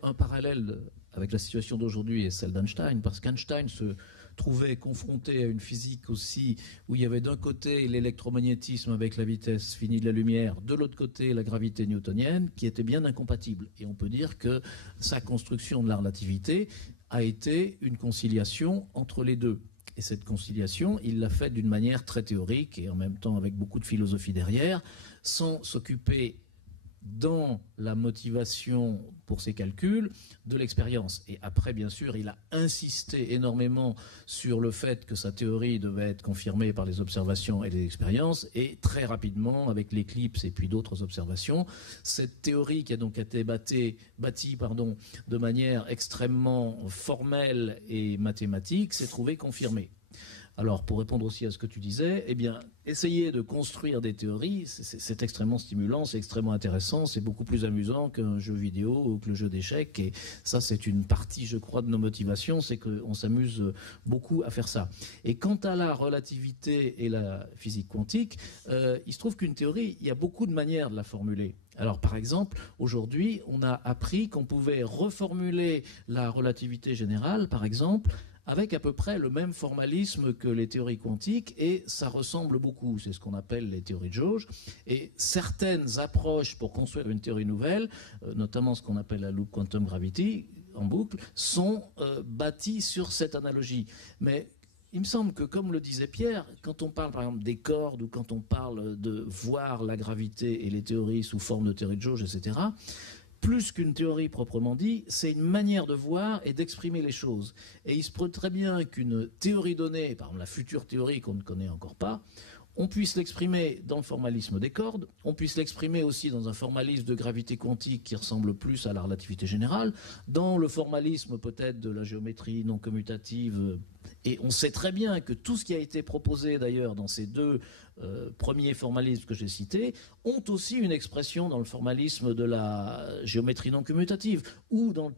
un parallèle avec la situation d'aujourd'hui et celle d'Einstein, parce qu'Einstein se trouvait confronté à une physique aussi où il y avait d'un côté l'électromagnétisme avec la vitesse finie de la lumière, de l'autre côté la gravité newtonienne, qui étaient bien incompatibles. Et on peut dire que sa construction de la relativité a été une conciliation entre les deux. Et cette conciliation, il l'a faite d'une manière très théorique et en même temps avec beaucoup de philosophie derrière, sans s'occuper dans la motivation pour ses calculs de l'expérience. Et après, bien sûr, il a insisté énormément sur le fait que sa théorie devait être confirmée par les observations et les expériences, et très rapidement, avec l'éclipse et puis d'autres observations, cette théorie qui a donc été bâtie de manière extrêmement formelle et mathématique s'est trouvée confirmée. Alors, pour répondre aussi à ce que tu disais, eh bien, essayer de construire des théories, c'est extrêmement stimulant, c'est extrêmement intéressant, c'est beaucoup plus amusant qu'un jeu vidéo ou que le jeu d'échecs. Et ça, c'est une partie, je crois, de nos motivations, c'est qu'on s'amuse beaucoup à faire ça. Et quant à la relativité et la physique quantique, il se trouve qu'une théorie, il y a beaucoup de manières de la formuler. Alors, par exemple, aujourd'hui, on a appris qu'on pouvait reformuler la relativité générale, par exemple, avec à peu près le même formalisme que les théories quantiques, et ça ressemble beaucoup. C'est ce qu'on appelle les théories de jauge. Et certaines approches pour construire une théorie nouvelle, notamment ce qu'on appelle la loop quantum gravity, en boucle, sont bâties sur cette analogie. Mais il me semble que, comme le disait Pierre, quand on parle par exemple des cordes ou quand on parle de voir la gravité et les théories sous forme de théorie de jauge, etc., plus qu'une théorie proprement dit, c'est une manière de voir et d'exprimer les choses. Et il se peut très bien qu'une théorie donnée, par exemple la future théorie qu'on ne connaît encore pas, on puisse l'exprimer dans le formalisme des cordes, on puisse l'exprimer aussi dans un formalisme de gravité quantique qui ressemble plus à la relativité générale, dans le formalisme peut-être de la géométrie non commutative. Et on sait très bien que tout ce qui a été proposé d'ailleurs dans ces deux premiers formalismes que j'ai cités ont aussi une expression dans le formalisme de la géométrie non commutative ou dans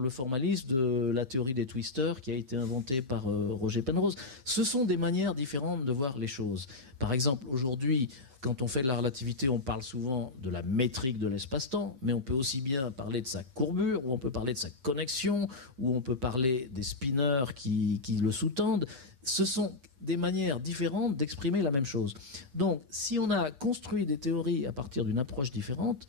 le formalisme de la théorie des twisters qui a été inventée par Roger Penrose. Ce sont des manières différentes de voir les choses. Par exemple, aujourd'hui, quand on fait de la relativité, on parle souvent de la métrique de l'espace-temps, mais on peut aussi bien parler de sa courbure, ou on peut parler de sa connexion, ou on peut parler des spinners qui le sous-tendent. Ce sont des manières différentes d'exprimer la même chose. Donc, si on a construit des théories à partir d'une approche différente,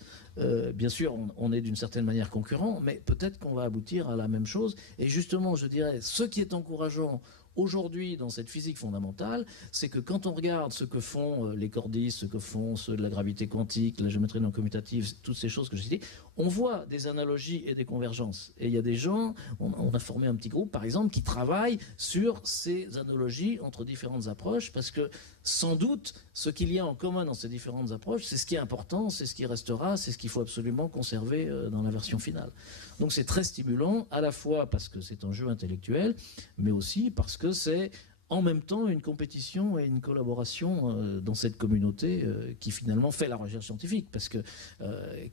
bien sûr, on est d'une certaine manière concurrent, mais peut-être qu'on va aboutir à la même chose. Et justement, je dirais, ce qui est encourageant aujourd'hui dans cette physique fondamentale, c'est que quand on regarde ce que font les cordistes, ce que font ceux de la gravité quantique, la géométrie non commutative, toutes ces choses que j'ai citées, on voit des analogies et des convergences. Et il y a des gens, on a formé un petit groupe par exemple, qui travaillent sur ces analogies entre différentes approches, parce que sans doute, ce qu'il y a en commun dans ces différentes approches, c'est ce qui est important, c'est ce qui restera, c'est ce qu'il faut absolument conserver dans la version finale. Donc c'est très stimulant, à la fois parce que c'est un jeu intellectuel, mais aussi parce que c'est en même temps une compétition et une collaboration dans cette communauté qui finalement fait la recherche scientifique. Parce que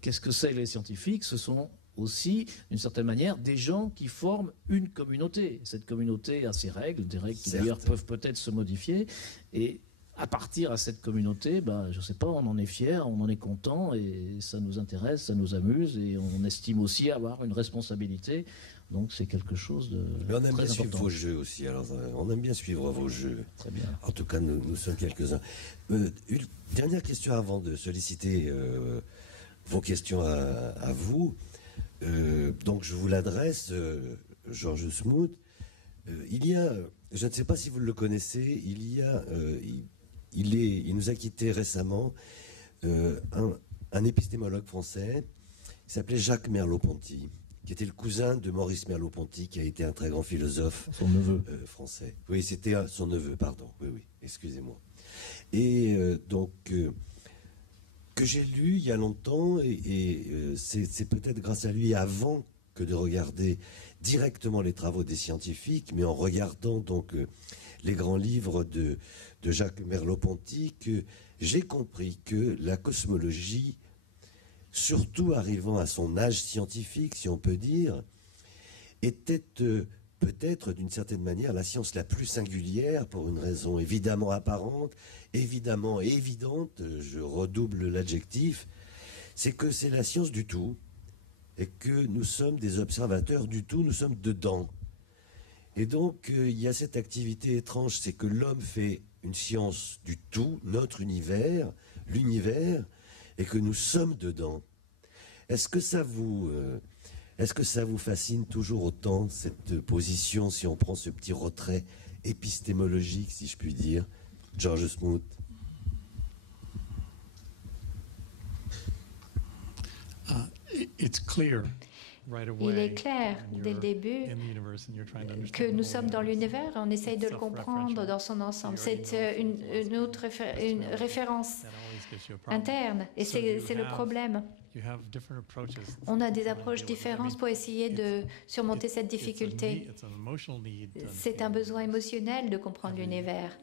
qu'est-ce que c'est les scientifiques? Ce sont aussi, d'une certaine manière, des gens qui forment une communauté. Cette communauté a ses règles, des règles qui d'ailleurs peuvent peut-être se modifier. Et à partir de cette communauté, je ne sais pas, on en est fier, on en est content, et ça nous intéresse, ça nous amuse, et on estime aussi avoir une responsabilité. Donc c'est quelque chose de Mais on aime très bien important. suivre vos jeux aussi. Alors, on aime bien suivre vos jeux. Très bien. En tout cas, nous sommes quelques-uns. Une dernière question avant de solliciter vos questions à vous. Donc je vous l'adresse, Georges Smoot. Il y a, je ne sais pas si vous le connaissez, il nous a quitté récemment un épistémologue français qui s'appelait Jacques Merleau-Ponty, qui était le cousin de Maurice Merleau-Ponty, qui a été un très grand philosophe Son neveu. français. Oui, c'était son neveu, pardon. Oui, excusez-moi. Et que j'ai lu il y a longtemps, et c'est peut-être grâce à lui, avant que de regarder directement les travaux des scientifiques, mais en regardant donc les grands livres de Jacques Merleau-Ponty, que j'ai compris que la cosmologie, surtout arrivant à son âge scientifique, si on peut dire, était peut-être d'une certaine manière la science la plus singulière, pour une raison évidemment apparente, évidemment évidente, je redouble l'adjectif, c'est que c'est la science du tout, et que nous sommes des observateurs du tout, nous sommes dedans. Et donc il y a cette activité étrange, c'est que l'homme fait une science du tout, notre univers, l'univers, et que nous sommes dedans. Est-ce que ça vous fascine toujours autant, cette position, si on prend ce petit retrait épistémologique, si je puis dire, Georges Smoot? Il est clair dès le début que nous sommes dans l'univers et on essaye de le comprendre dans son ensemble. C'est une référence interne et c'est le problème. On a des approches différentes pour essayer de surmonter cette difficulté. C'est un besoin émotionnel de comprendre l'univers.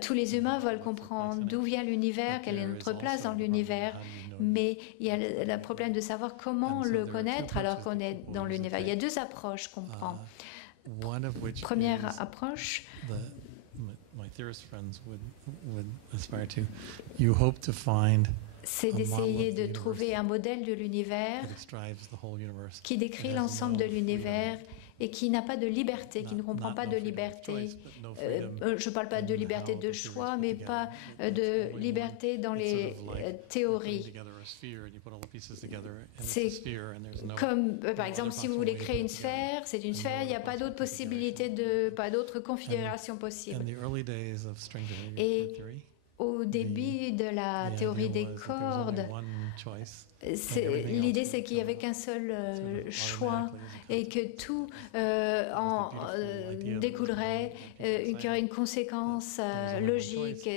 Tous les humains veulent comprendre d'où vient l'univers, quelle est notre place dans l'univers, mais il y a le problème de savoir comment le connaître alors qu'on est dans l'univers. Il y a deux approches qu'on prend. Première approche, c'est d'essayer de trouver un modèle de l'univers qui décrit l'ensemble de l'univers et qui n'a pas de liberté, qui ne comprend pas de liberté. Je ne parle pas de liberté de choix, mais pas de liberté dans les théories. C'est comme, par exemple, si vous voulez créer une sphère, c'est une sphère, il n'y a pas d'autre possibilité, pas d'autre configuration possible. Et au début de la théorie des cordes, l'idée c'est qu'il n'y avait qu'un seul choix et que tout en découlerait, qu'il y aurait une conséquence logique.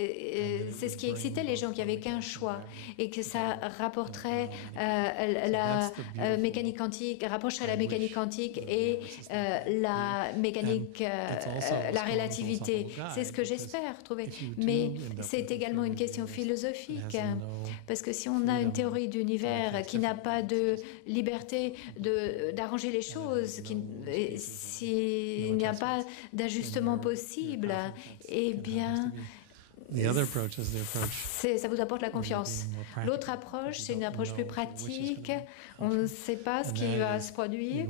C'est ce qui excitait les gens, qu'il n'y avait qu'un choix et que ça rapporterait la mécanique quantique, rapprocherait la mécanique quantique et la mécanique, la relativité. C'est ce que j'espère trouver. Mais c'est également une question philosophique, parce que si on a une théorie d'univers qui n'a pas de liberté d'arranger les choses, s'il n'y a pas d'ajustement possible, eh bien, ça vous apporte la confiance. L'autre approche, c'est une approche plus pratique. On ne sait pas ce qui va se produire.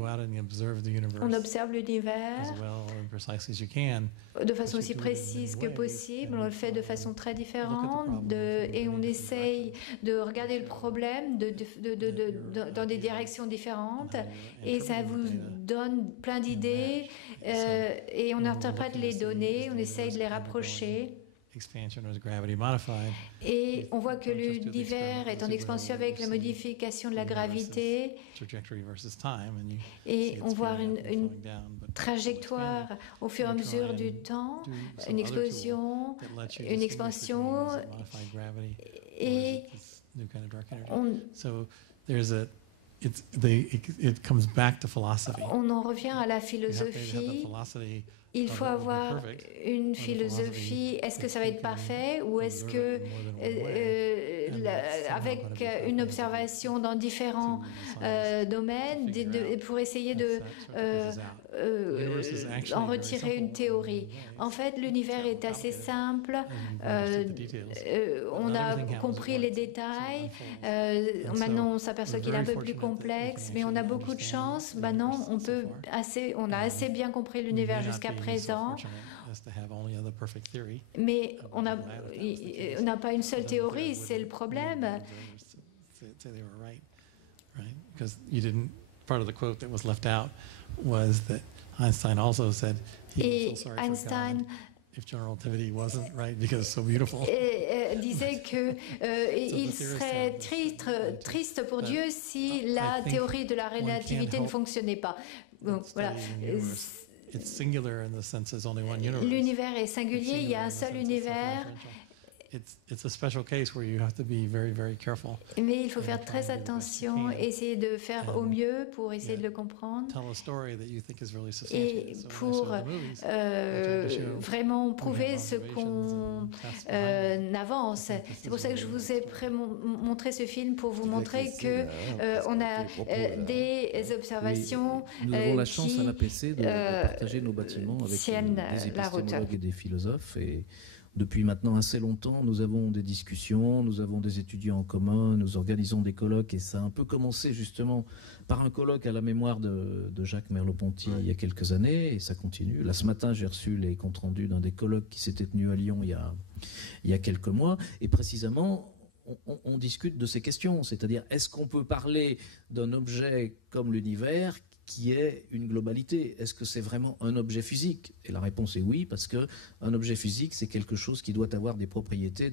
On observe l'univers de façon aussi précise que possible. On le fait de façon très différente et on essaye de regarder le problème dans des directions différentes. Et ça vous donne plein d'idées et on interprète les données, on essaye de les rapprocher. Et on voit que l'univers est en expansion avec la modification de la gravité et on voit une trajectoire au fur et à mesure du temps, une explosion, une expansion et on en revient à la philosophie. Il faut avoir une philosophie. Est-ce que ça va être parfait ou est-ce que, avec une observation dans différents domaines, pour essayer en retirer une théorie? En fait, l'univers est assez simple. On a compris les détails. Maintenant, on s'aperçoit qu'il est un peu plus complexe, mais on a beaucoup de chance. Maintenant, on a assez bien compris l'univers jusqu'à présent. Mais on n'a pas une seule théorie, c'est le problème. Et Einstein disait qu'il serait triste pour Dieu si la théorie de la relativité ne fonctionnait pas. Donc, voilà. L'univers est singulier, il y a un seul univers. Mais il faut faire très attention, essayer de faire au mieux pour essayer de le comprendre et pour vraiment prouver ce qu'on avance. C'est pour ça que je vous ai montré ce film, pour vous montrer que on a des observations nous avons la chance à l'APC de partager nos bâtiments avec des épistémologues et des philosophes, et depuis maintenant assez longtemps, nous avons des discussions, nous avons des étudiants en commun, nous organisons des colloques, et ça a un peu commencé justement par un colloque à la mémoire de Jacques Merleau-Ponty il y a quelques années, et ça continue. Là, ce matin, j'ai reçu les comptes rendus d'un des colloques qui s'était tenu à Lyon il y a quelques mois, et précisément, on discute de ces questions, c'est-à-dire, est-ce qu'on peut parler d'un objet comme l'univers qui est une globalité? Est-ce que c'est vraiment un objet physique? Et la réponse est oui, parce qu'un objet physique, c'est quelque chose qui doit avoir des propriétés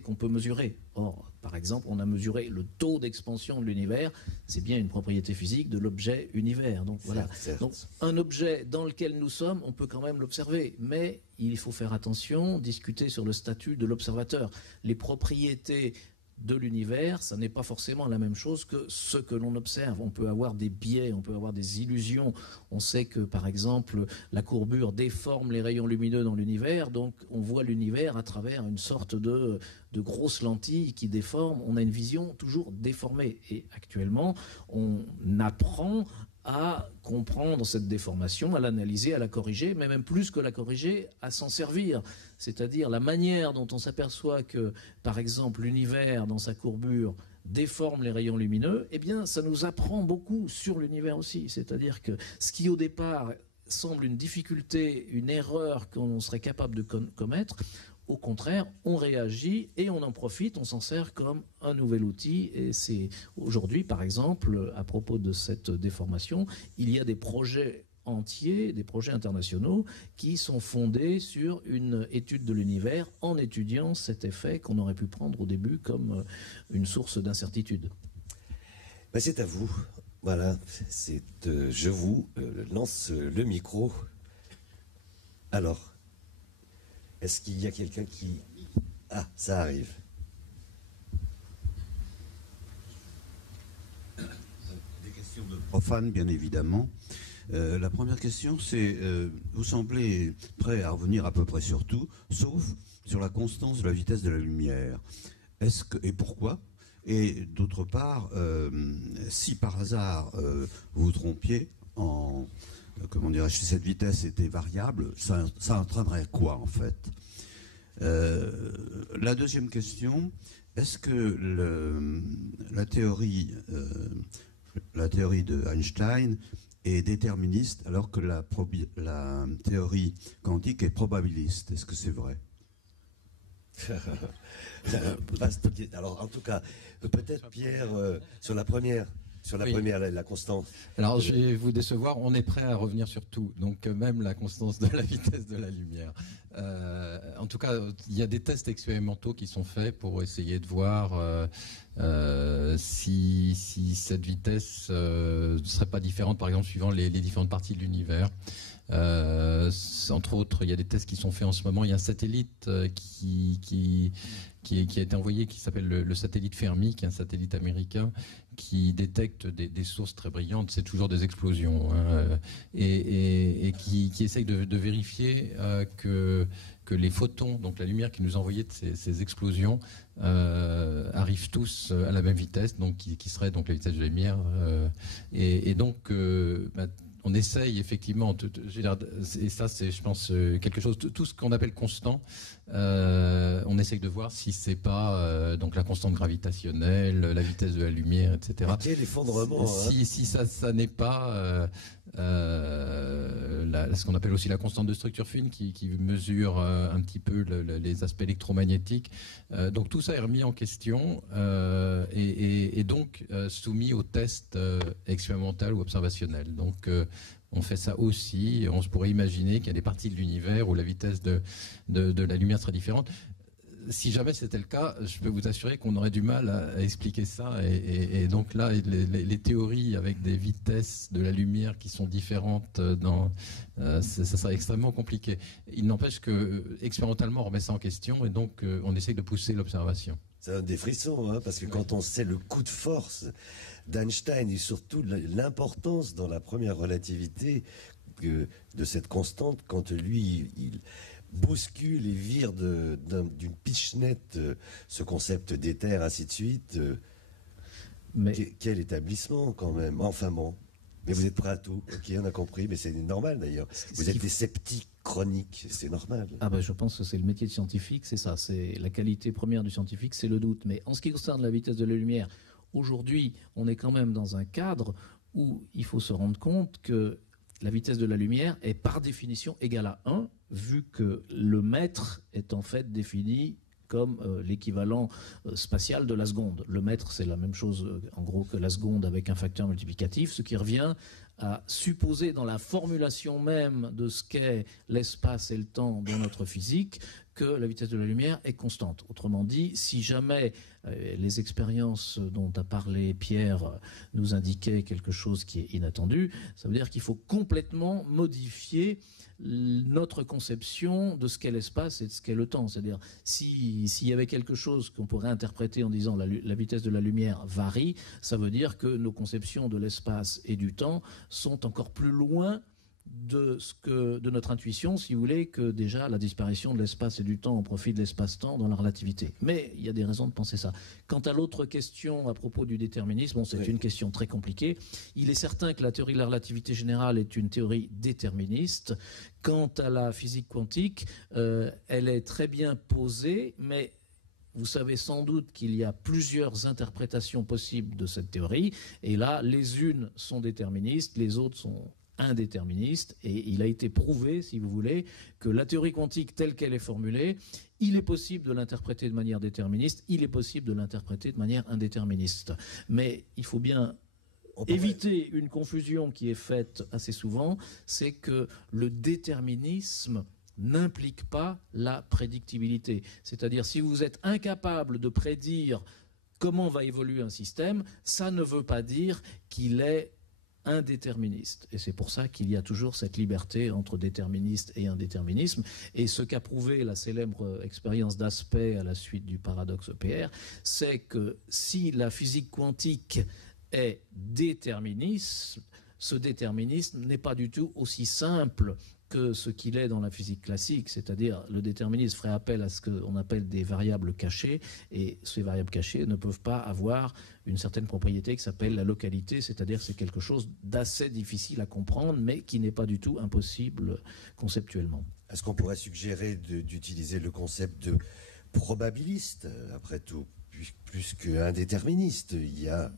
qu'on peut mesurer. Or, par exemple, on a mesuré le taux d'expansion de l'univers, c'est bien une propriété physique de l'objet univers. Donc voilà. Donc, un objet dans lequel nous sommes, on peut quand même l'observer, mais il faut faire attention, discuter sur le statut de l'observateur. Les propriétés de l'univers, ça n'est pas forcément la même chose que ce que l'on observe. On peut avoir des biais, on peut avoir des illusions. On sait que, par exemple, la courbure déforme les rayons lumineux dans l'univers, donc on voit l'univers à travers une sorte de grosses lentilles qui déforment. On a une vision toujours déformée. Et actuellement, on apprend à comprendre cette déformation, à l'analyser, à la corriger, mais même plus que la corriger, à s'en servir. C'est-à-dire la manière dont on s'aperçoit que, par exemple, l'univers, dans sa courbure, déforme les rayons lumineux, eh bien, ça nous apprend beaucoup sur l'univers aussi. C'est-à-dire que ce qui, au départ, semble une difficulté, une erreur qu'on serait capable de commettre, au contraire, on réagit et on en profite, on s'en sert comme un nouvel outil. Et c'est aujourd'hui, par exemple, à propos de cette déformation, il y a des projets entiers, des projets internationaux qui sont fondés sur une étude de l'univers en étudiant cet effet qu'on aurait pu prendre au début comme une source d'incertitude. Ben, c'est à vous. Voilà, je vous lance le micro. Alors, est-ce qu'il y a quelqu'un qui... Ah, ça arrive. Des questions de profanes, bien évidemment. La première question, c'est, vous semblez prêt à revenir à peu près sur tout, sauf sur la constance de la vitesse de la lumière. Et pourquoi? Et d'autre part, si par hasard vous vous trompiez en... comment dirais-je, si cette vitesse était variable, ça entraînerait quoi en fait? La deuxième question, est-ce que la théorie de Einstein est déterministe alors que la théorie quantique est probabiliste? Est-ce que c'est vrai? Alors en tout cas, peut-être Pierre, sur la première. Sur la première, la constance. Alors, je vais vous décevoir, on est prêt à revenir sur tout, donc même la constance de la vitesse de la lumière. En tout cas, il y a des tests expérimentaux qui sont faits pour essayer de voir si cette vitesse ne serait pas différente, par exemple, suivant les différentes parties de l'univers. Entre autres, il y a des tests qui sont faits en ce moment. Il y a un satellite qui a été envoyé, qui s'appelle le satellite Fermi, qui est un satellite américain, qui détecte des sources très brillantes, c'est toujours des explosions, hein, et qui essaye de vérifier que les photons, donc la lumière qui nous est envoyée de ces explosions, arrivent tous à la même vitesse, donc qui serait donc la vitesse de la lumière, et donc on essaye effectivement, et ça c'est, je pense, quelque chose, tout ce qu'on appelle constant, on essaye de voir si c'est pas donc la constante gravitationnelle, la vitesse de la lumière, etc. Quel effondrement, si ça n'est pas ce qu'on appelle aussi la constante de structure fine, qui mesure un petit peu les aspects électromagnétiques. Donc tout ça est remis en question et donc soumis au test expérimental ou observationnel. Donc on fait ça aussi. On se pourrait imaginer qu'il y a des parties de l'univers où la vitesse de la lumière serait différente. Si jamais c'était le cas, je peux vous assurer qu'on aurait du mal à expliquer ça. Et donc là, les théories avec des vitesses de la lumière qui sont différentes, ça serait extrêmement compliqué. Il n'empêche que expérimentalement, on remet ça en question et donc on essaye de pousser l'observation. Ça donne des frissons, hein, parce que quand on sait le coup de force d'Einstein et surtout l'importance dans la première relativité de cette constante, quand lui, il bouscule et vire d'une pitch-net ce concept d'éther, ainsi de suite. Mais quel établissement quand même. Enfin bon. Mais vous êtes prêts à tout. Ok, on a compris, mais c'est normal d'ailleurs. Vous êtes des sceptiques chroniques, c'est normal. Ah ben, je pense que c'est le métier de scientifique, c'est ça. C'est la qualité première du scientifique, c'est le doute. Mais en ce qui concerne la vitesse de la lumière, aujourd'hui, on est quand même dans un cadre où il faut se rendre compte que la vitesse de la lumière est par définition égale à 1, vu que le mètre est en fait défini comme l'équivalent spatial de la seconde. Le mètre, c'est la même chose en gros que la seconde avec un facteur multiplicatif, ce qui revient à supposer dans la formulation même de ce qu'est l'espace et le temps dans notre physique que la vitesse de la lumière est constante. Autrement dit, si jamais les expériences dont a parlé Pierre nous indiquaient quelque chose qui est inattendu, ça veut dire qu'il faut complètement modifier notre conception de ce qu'est l'espace et de ce qu'est le temps. C'est-à-dire, s'il y avait quelque chose qu'on pourrait interpréter en disant la vitesse de la lumière varie, ça veut dire que nos conceptions de l'espace et du temps sont encore plus loin de notre intuition, si vous voulez, que déjà la disparition de l'espace et du temps au profit de l'espace-temps dans la relativité. Mais il y a des raisons de penser ça. Quant à l'autre question à propos du déterminisme, c'est une question très compliquée. Il est certain que la théorie de la relativité générale est une théorie déterministe. Quant à la physique quantique, elle est très bien posée, mais vous savez sans doute qu'il y a plusieurs interprétations possibles de cette théorie. Et là, les unes sont déterministes, les autres sont indéterministe, et il a été prouvé, si vous voulez, que la théorie quantique telle qu'elle est formulée, il est possible de l'interpréter de manière déterministe, il est possible de l'interpréter de manière indéterministe. Mais il faut bien éviter une confusion qui est faite assez souvent, c'est que le déterminisme n'implique pas la prédictibilité. C'est-à-dire, si vous êtes incapable de prédire comment va évoluer un système, ça ne veut pas dire qu'il est indéterministe. Et c'est pour ça qu'il y a toujours cette liberté entre déterministe et indéterminisme. Et ce qu'a prouvé la célèbre expérience d'Aspect à la suite du paradoxe EPR, c'est que si la physique quantique est déterministe, ce déterminisme n'est pas du tout aussi simple que ce qu'il est dans la physique classique, c'est-à-dire le déterminisme ferait appel à ce qu'on appelle des variables cachées, et ces variables cachées ne peuvent pas avoir une certaine propriété qui s'appelle la localité, c'est-à-dire que c'est quelque chose d'assez difficile à comprendre, mais qui n'est pas du tout impossible conceptuellement. Est-ce qu'on pourrait suggérer d'utiliser le concept de probabiliste, après tout, plus qu'indéterministe? Il y a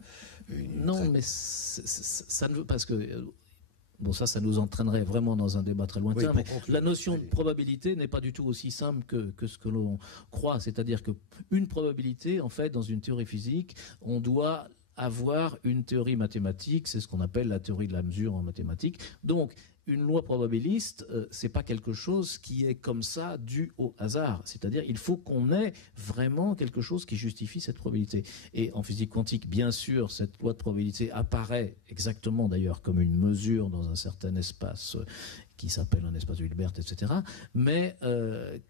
non, mais ça ne veut pas, parce que bon, ça nous entraînerait vraiment dans un débat très lointain, mais la notion de probabilité n'est pas du tout aussi simple que ce que l'on croit. C'est-à-dire qu'une probabilité, en fait, dans une théorie physique, on doit avoir une théorie mathématique, c'est ce qu'on appelle la théorie de la mesure en mathématiques. Donc, une loi probabiliste, c'est pas quelque chose qui est comme ça dû au hasard. C'est-à-dire, il faut qu'on ait vraiment quelque chose qui justifie cette probabilité. Et en physique quantique, bien sûr, cette loi de probabilité apparaît exactement d'ailleurs comme une mesure dans un certain espace qui s'appelle un espace de Hilbert, etc. Mais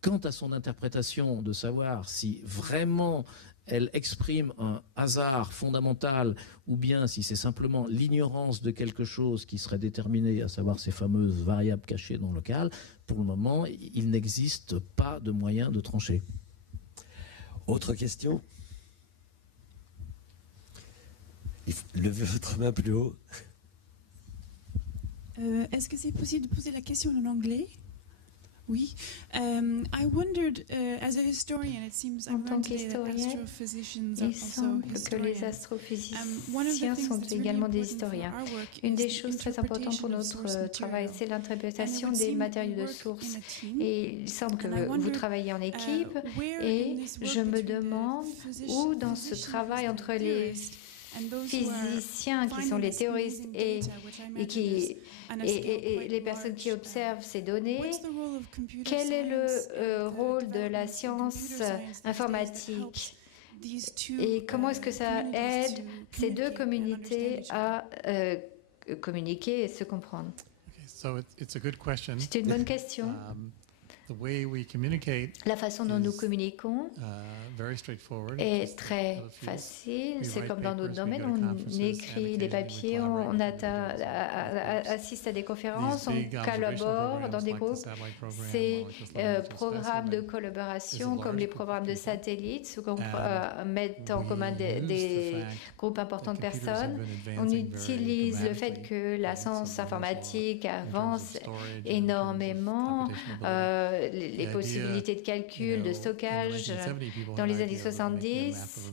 quant à son interprétation de savoir si vraiment elle exprime un hasard fondamental ou bien si c'est simplement l'ignorance de quelque chose qui serait déterminé, à savoir ces fameuses variables cachées non locales, pour le moment, il n'existe pas de moyen de trancher. Autre question? Levez votre main plus haut. Est-ce que c'est possible de poser la question en anglais? Oui. I wondered, as a historian, it seems en tant qu'historien, il semble que les astrophysiciens sont également des historiens. Une des choses très importantes pour notre travail, c'est l'interprétation des matériaux de source. Et il semble que vous travaillez en équipe, et je me demande où dans ce travail entre les physiciens qui sont les théoristes et les personnes qui observent ces données, quel est le rôle de la science informatique et comment est-ce que ça aide ces deux communautés à communiquer et se comprendre? C'est une bonne question. La façon dont nous communiquons est très facile. C'est comme dans d'autres domaines. On écrit des papiers, on assiste à des conférences, on collabore dans des groupes. Ces programmes de collaboration, comme les programmes de satellites, où on met en commun des groupes importants de personnes, on utilise le fait que la science informatique avance énormément. Les possibilités de calcul, de stockage dans les années 70.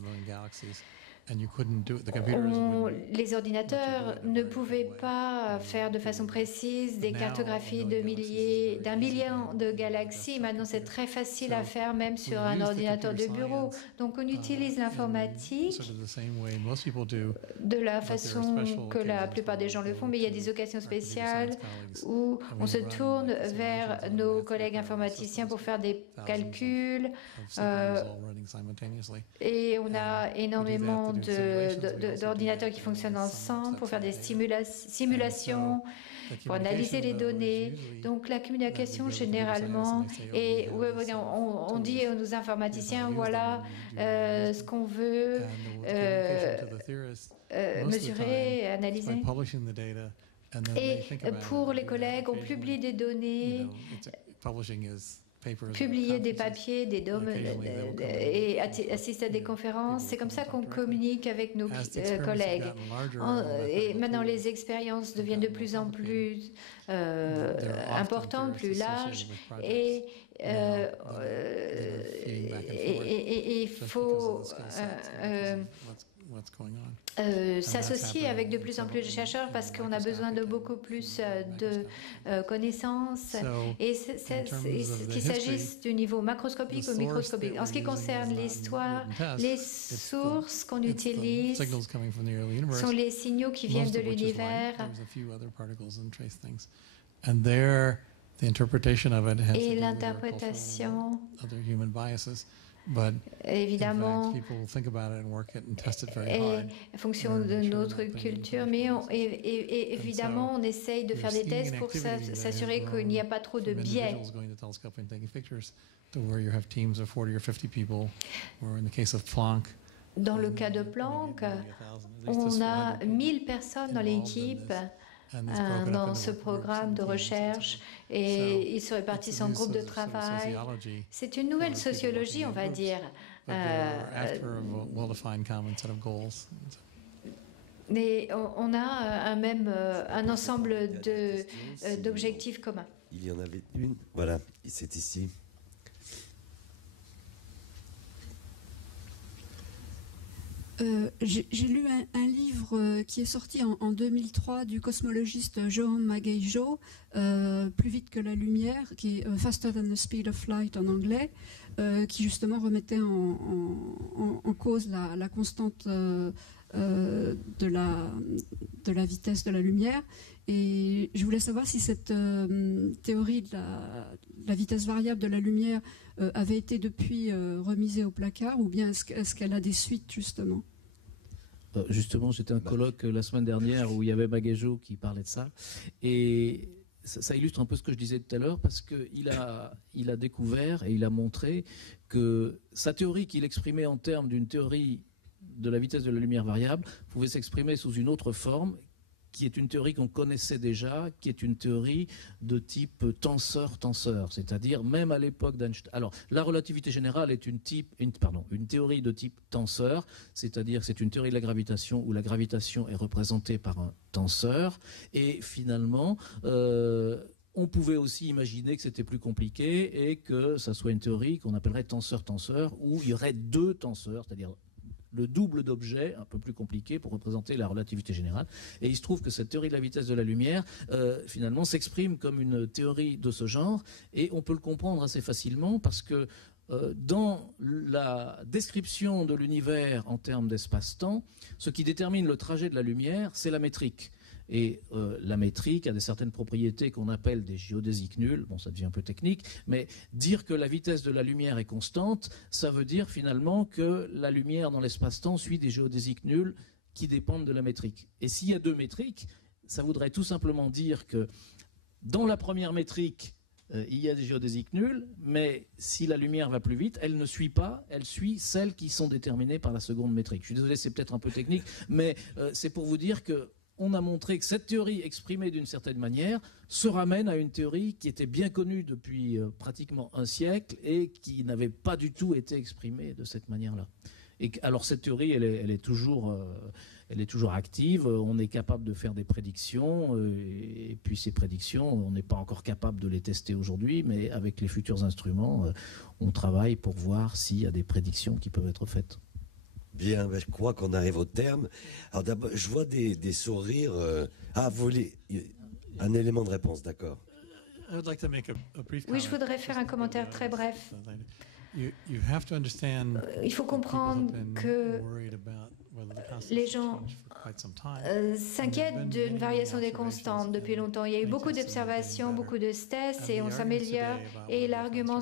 les ordinateurs ne pouvaient pas faire de façon précise des cartographies d'un million de galaxies. Maintenant, c'est très facile à faire, même sur un ordinateur de bureau. Donc, on utilise l'informatique de la façon que la plupart des gens le font, mais il y a des occasions spéciales où on se tourne vers nos collègues informaticiens pour faire des calculs. Et on a énormément d'ordinateurs qui fonctionnent ensemble pour faire des simulations, pour analyser les données. Donc la communication généralement, et on dit aux informaticiens, voilà ce qu'on veut mesurer, analyser. Et pour les collègues, on publie des données, publier des papiers, des et assister à des conférences. C'est comme ça qu'on communique avec nos collègues. Et maintenant, les expériences deviennent de plus en plus importantes, plus larges, et il faut s'associer avec de plus en plus de chercheurs parce qu'on a besoin de beaucoup plus de connaissances, et qu'il s'agisse du niveau macroscopique ou microscopique. En ce qui concerne l'histoire, les sources qu'on utilise sont les signaux qui viennent de l'univers, et l'interprétation évidemment est en fonction de notre culture, mais évidemment on essaye de faire des tests pour s'assurer qu'il n'y a pas trop de biais. Dans le cas de Planck, on a 1000 personnes dans l'équipe dans ce programme de recherche, et ils se répartissent en groupes de travail. C'est une nouvelle sociologie, on va dire. Mais on a un ensemble d'objectifs communs. Il y en avait une, voilà, c'est ici. J'ai lu un livre qui est sorti en 2003 du cosmologiste Johann Mageijo, Plus vite que la lumière, qui est Faster than the speed of light en anglais, qui justement remettait en cause la constante de la vitesse de la lumière. Et je voulais savoir si cette théorie de la vitesse variable de la lumière avait été depuis remisée au placard, ou bien est-ce qu'elle a des suites, justement? Justement, j'étais à un colloque la semaine dernière où il y avait Mageijo qui parlait de ça, et ça illustre un peu ce que je disais tout à l'heure, parce qu'il a découvert et il a montré que sa théorie qu'il exprimait en termes d'une théorie de la vitesse de la lumière variable pouvait s'exprimer sous une autre forme, qui est une théorie qu'on connaissait déjà, qui est une théorie de type tenseur-tenseur, c'est-à-dire même à l'époque d'Einstein. Alors, la relativité générale est une théorie de type tenseur, c'est-à-dire c'est une théorie de la gravitation où la gravitation est représentée par un tenseur, et finalement, on pouvait aussi imaginer que c'était plus compliqué et que ça soit une théorie qu'on appellerait tenseur-tenseur, où il y aurait deux tenseurs, c'est-à-dire le double d'objets, un peu plus compliqué pour représenter la relativité générale. Et il se trouve que cette théorie de la vitesse de la lumière, finalement, s'exprime comme une théorie de ce genre, et on peut le comprendre assez facilement parce que dans la description de l'univers en termes d'espace-temps, ce qui détermine le trajet de la lumière, c'est la métrique. Et la métrique a certaines propriétés qu'on appelle des géodésiques nulles. Bon, ça devient un peu technique, mais dire que la vitesse de la lumière est constante, ça veut dire finalement que la lumière dans l'espace-temps suit des géodésiques nulles qui dépendent de la métrique. Et s'il y a deux métriques, ça voudrait tout simplement dire que dans la première métrique, il y a des géodésiques nulles, mais si la lumière va plus vite, elle ne suit pas, elle suit celles qui sont déterminées par la seconde métrique. Je suis désolé, c'est peut-être un peu technique, mais c'est pour vous dire que on a montré que cette théorie exprimée d'une certaine manière se ramène à une théorie qui était bien connue depuis pratiquement un siècle et qui n'avait pas du tout été exprimée de cette manière-là. Et alors cette théorie, elle est toujours active, on est capable de faire des prédictions, et puis ces prédictions, on n'est pas encore capable de les tester aujourd'hui, mais avec les futurs instruments, on travaille pour voir s'il y a des prédictions qui peuvent être faites. Bien, je crois qu'on arrive au terme. Alors d'abord, je vois des sourires. Vous voulez un élément de réponse, d'accord. Oui, je voudrais faire un commentaire très bref. Il faut comprendre que les gens s'inquiètent d'une variation des constantes depuis longtemps. Il y a eu beaucoup d'observations, beaucoup de tests et on s'améliore. Et l'argument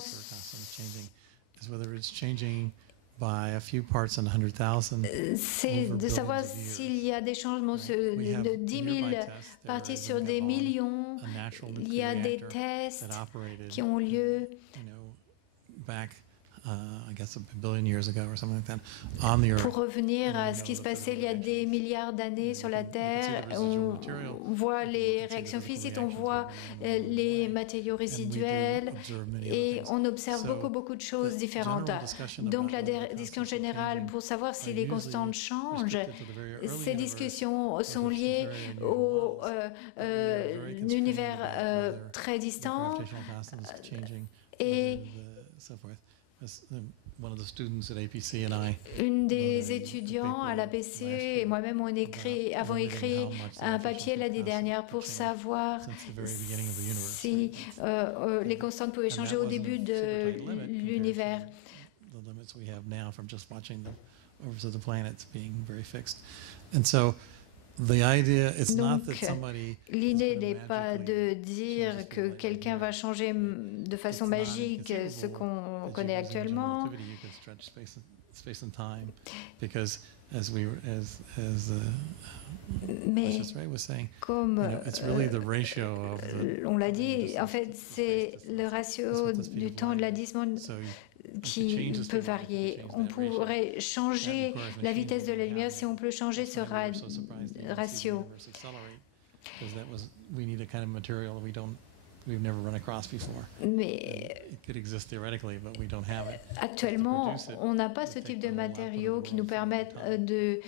c'est de savoir s'il y a des changements de 10 000 parties sur des millions. Il y a des tests qui ont lieu pour revenir à ce qui se passait il y a des milliards d'années sur la Terre. On voit les réactions physiques, on voit les matériaux résiduels et on observe beaucoup de choses différentes. Donc la discussion générale pour savoir si les constantes changent, ces discussions sont liées au univers très distant et une des étudiants à l'APC et moi-même avons écrit un papier l'année dernière pour savoir si les constantes pouvaient changer au début de l'univers. Donc, l'idée n'est pas de dire que quelqu'un va changer de façon magique ce qu'on connaît actuellement. Mais comme on l'a dit, en fait, c'est le ratio du temps de la distance qui peut varier. On pourrait changer la vitesse de la lumière si on peut changer ce ratio. Mais actuellement, on n'a pas ce type de matériaux qui nous permettent de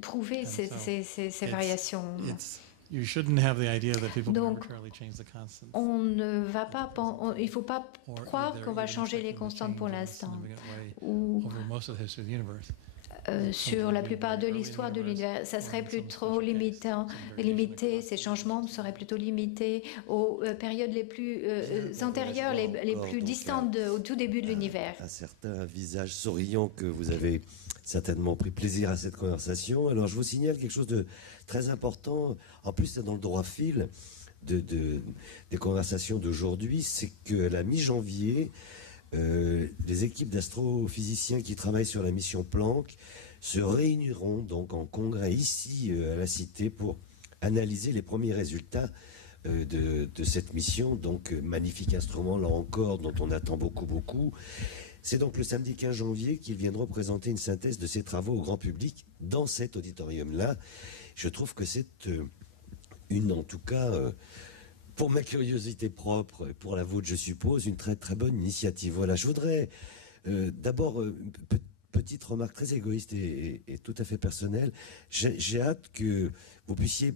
prouver ces variations. Donc, il ne faut pas croire qu'on va changer les constantes pour l'instant. Sur la plupart de l'histoire de l'univers, ça serait plutôt limité, ces changements seraient plutôt limités aux périodes les plus antérieures, les plus distantes au tout début de l'univers. À certains visages souriants que vous avez certainement pris plaisir à cette conversation. Alors je vous signale quelque chose de très important, en plus c'est dans le droit fil des conversations d'aujourd'hui, c'est que la mi-janvier, les équipes d'astrophysiciens qui travaillent sur la mission Planck se réuniront donc en congrès ici à la Cité pour analyser les premiers résultats de cette mission, donc magnifique instrument là encore dont on attend beaucoup. C'est donc le samedi 15 janvier qu'ils viendront présenter une synthèse de ces travaux au grand public dans cet auditorium-là. Je trouve que c'est en tout cas, pour ma curiosité propre, pour la vôtre, je suppose, une très très bonne initiative. Voilà, je voudrais d'abord, petite remarque très égoïste et tout à fait personnelle, j'ai hâte que vous puissiez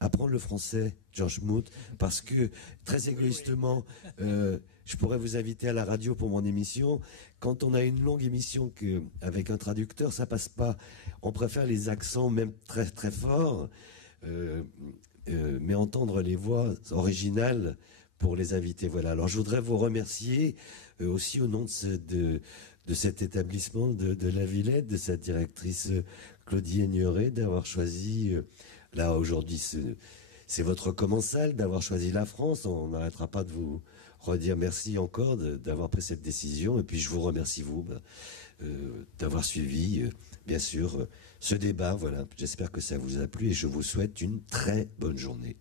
apprendre le français, George Smoot, parce que très égoïstement, je pourrais vous inviter à la radio pour mon émission. Quand on a une longue émission avec un traducteur, ça passe pas. On préfère les accents même très très forts, mais entendre les voix originales pour les invités. Voilà. Alors je voudrais vous remercier aussi au nom de cet établissement de la Villette, de sa directrice Claudie Aigneré, d'avoir choisi, là aujourd'hui c'est votre commensal, d'avoir choisi la France. On n'arrêtera pas de vous redire merci encore d'avoir pris cette décision. Et puis je vous remercie vous d'avoir suivi, bien sûr, ce débat. Voilà, j'espère que ça vous a plu et je vous souhaite une très bonne journée.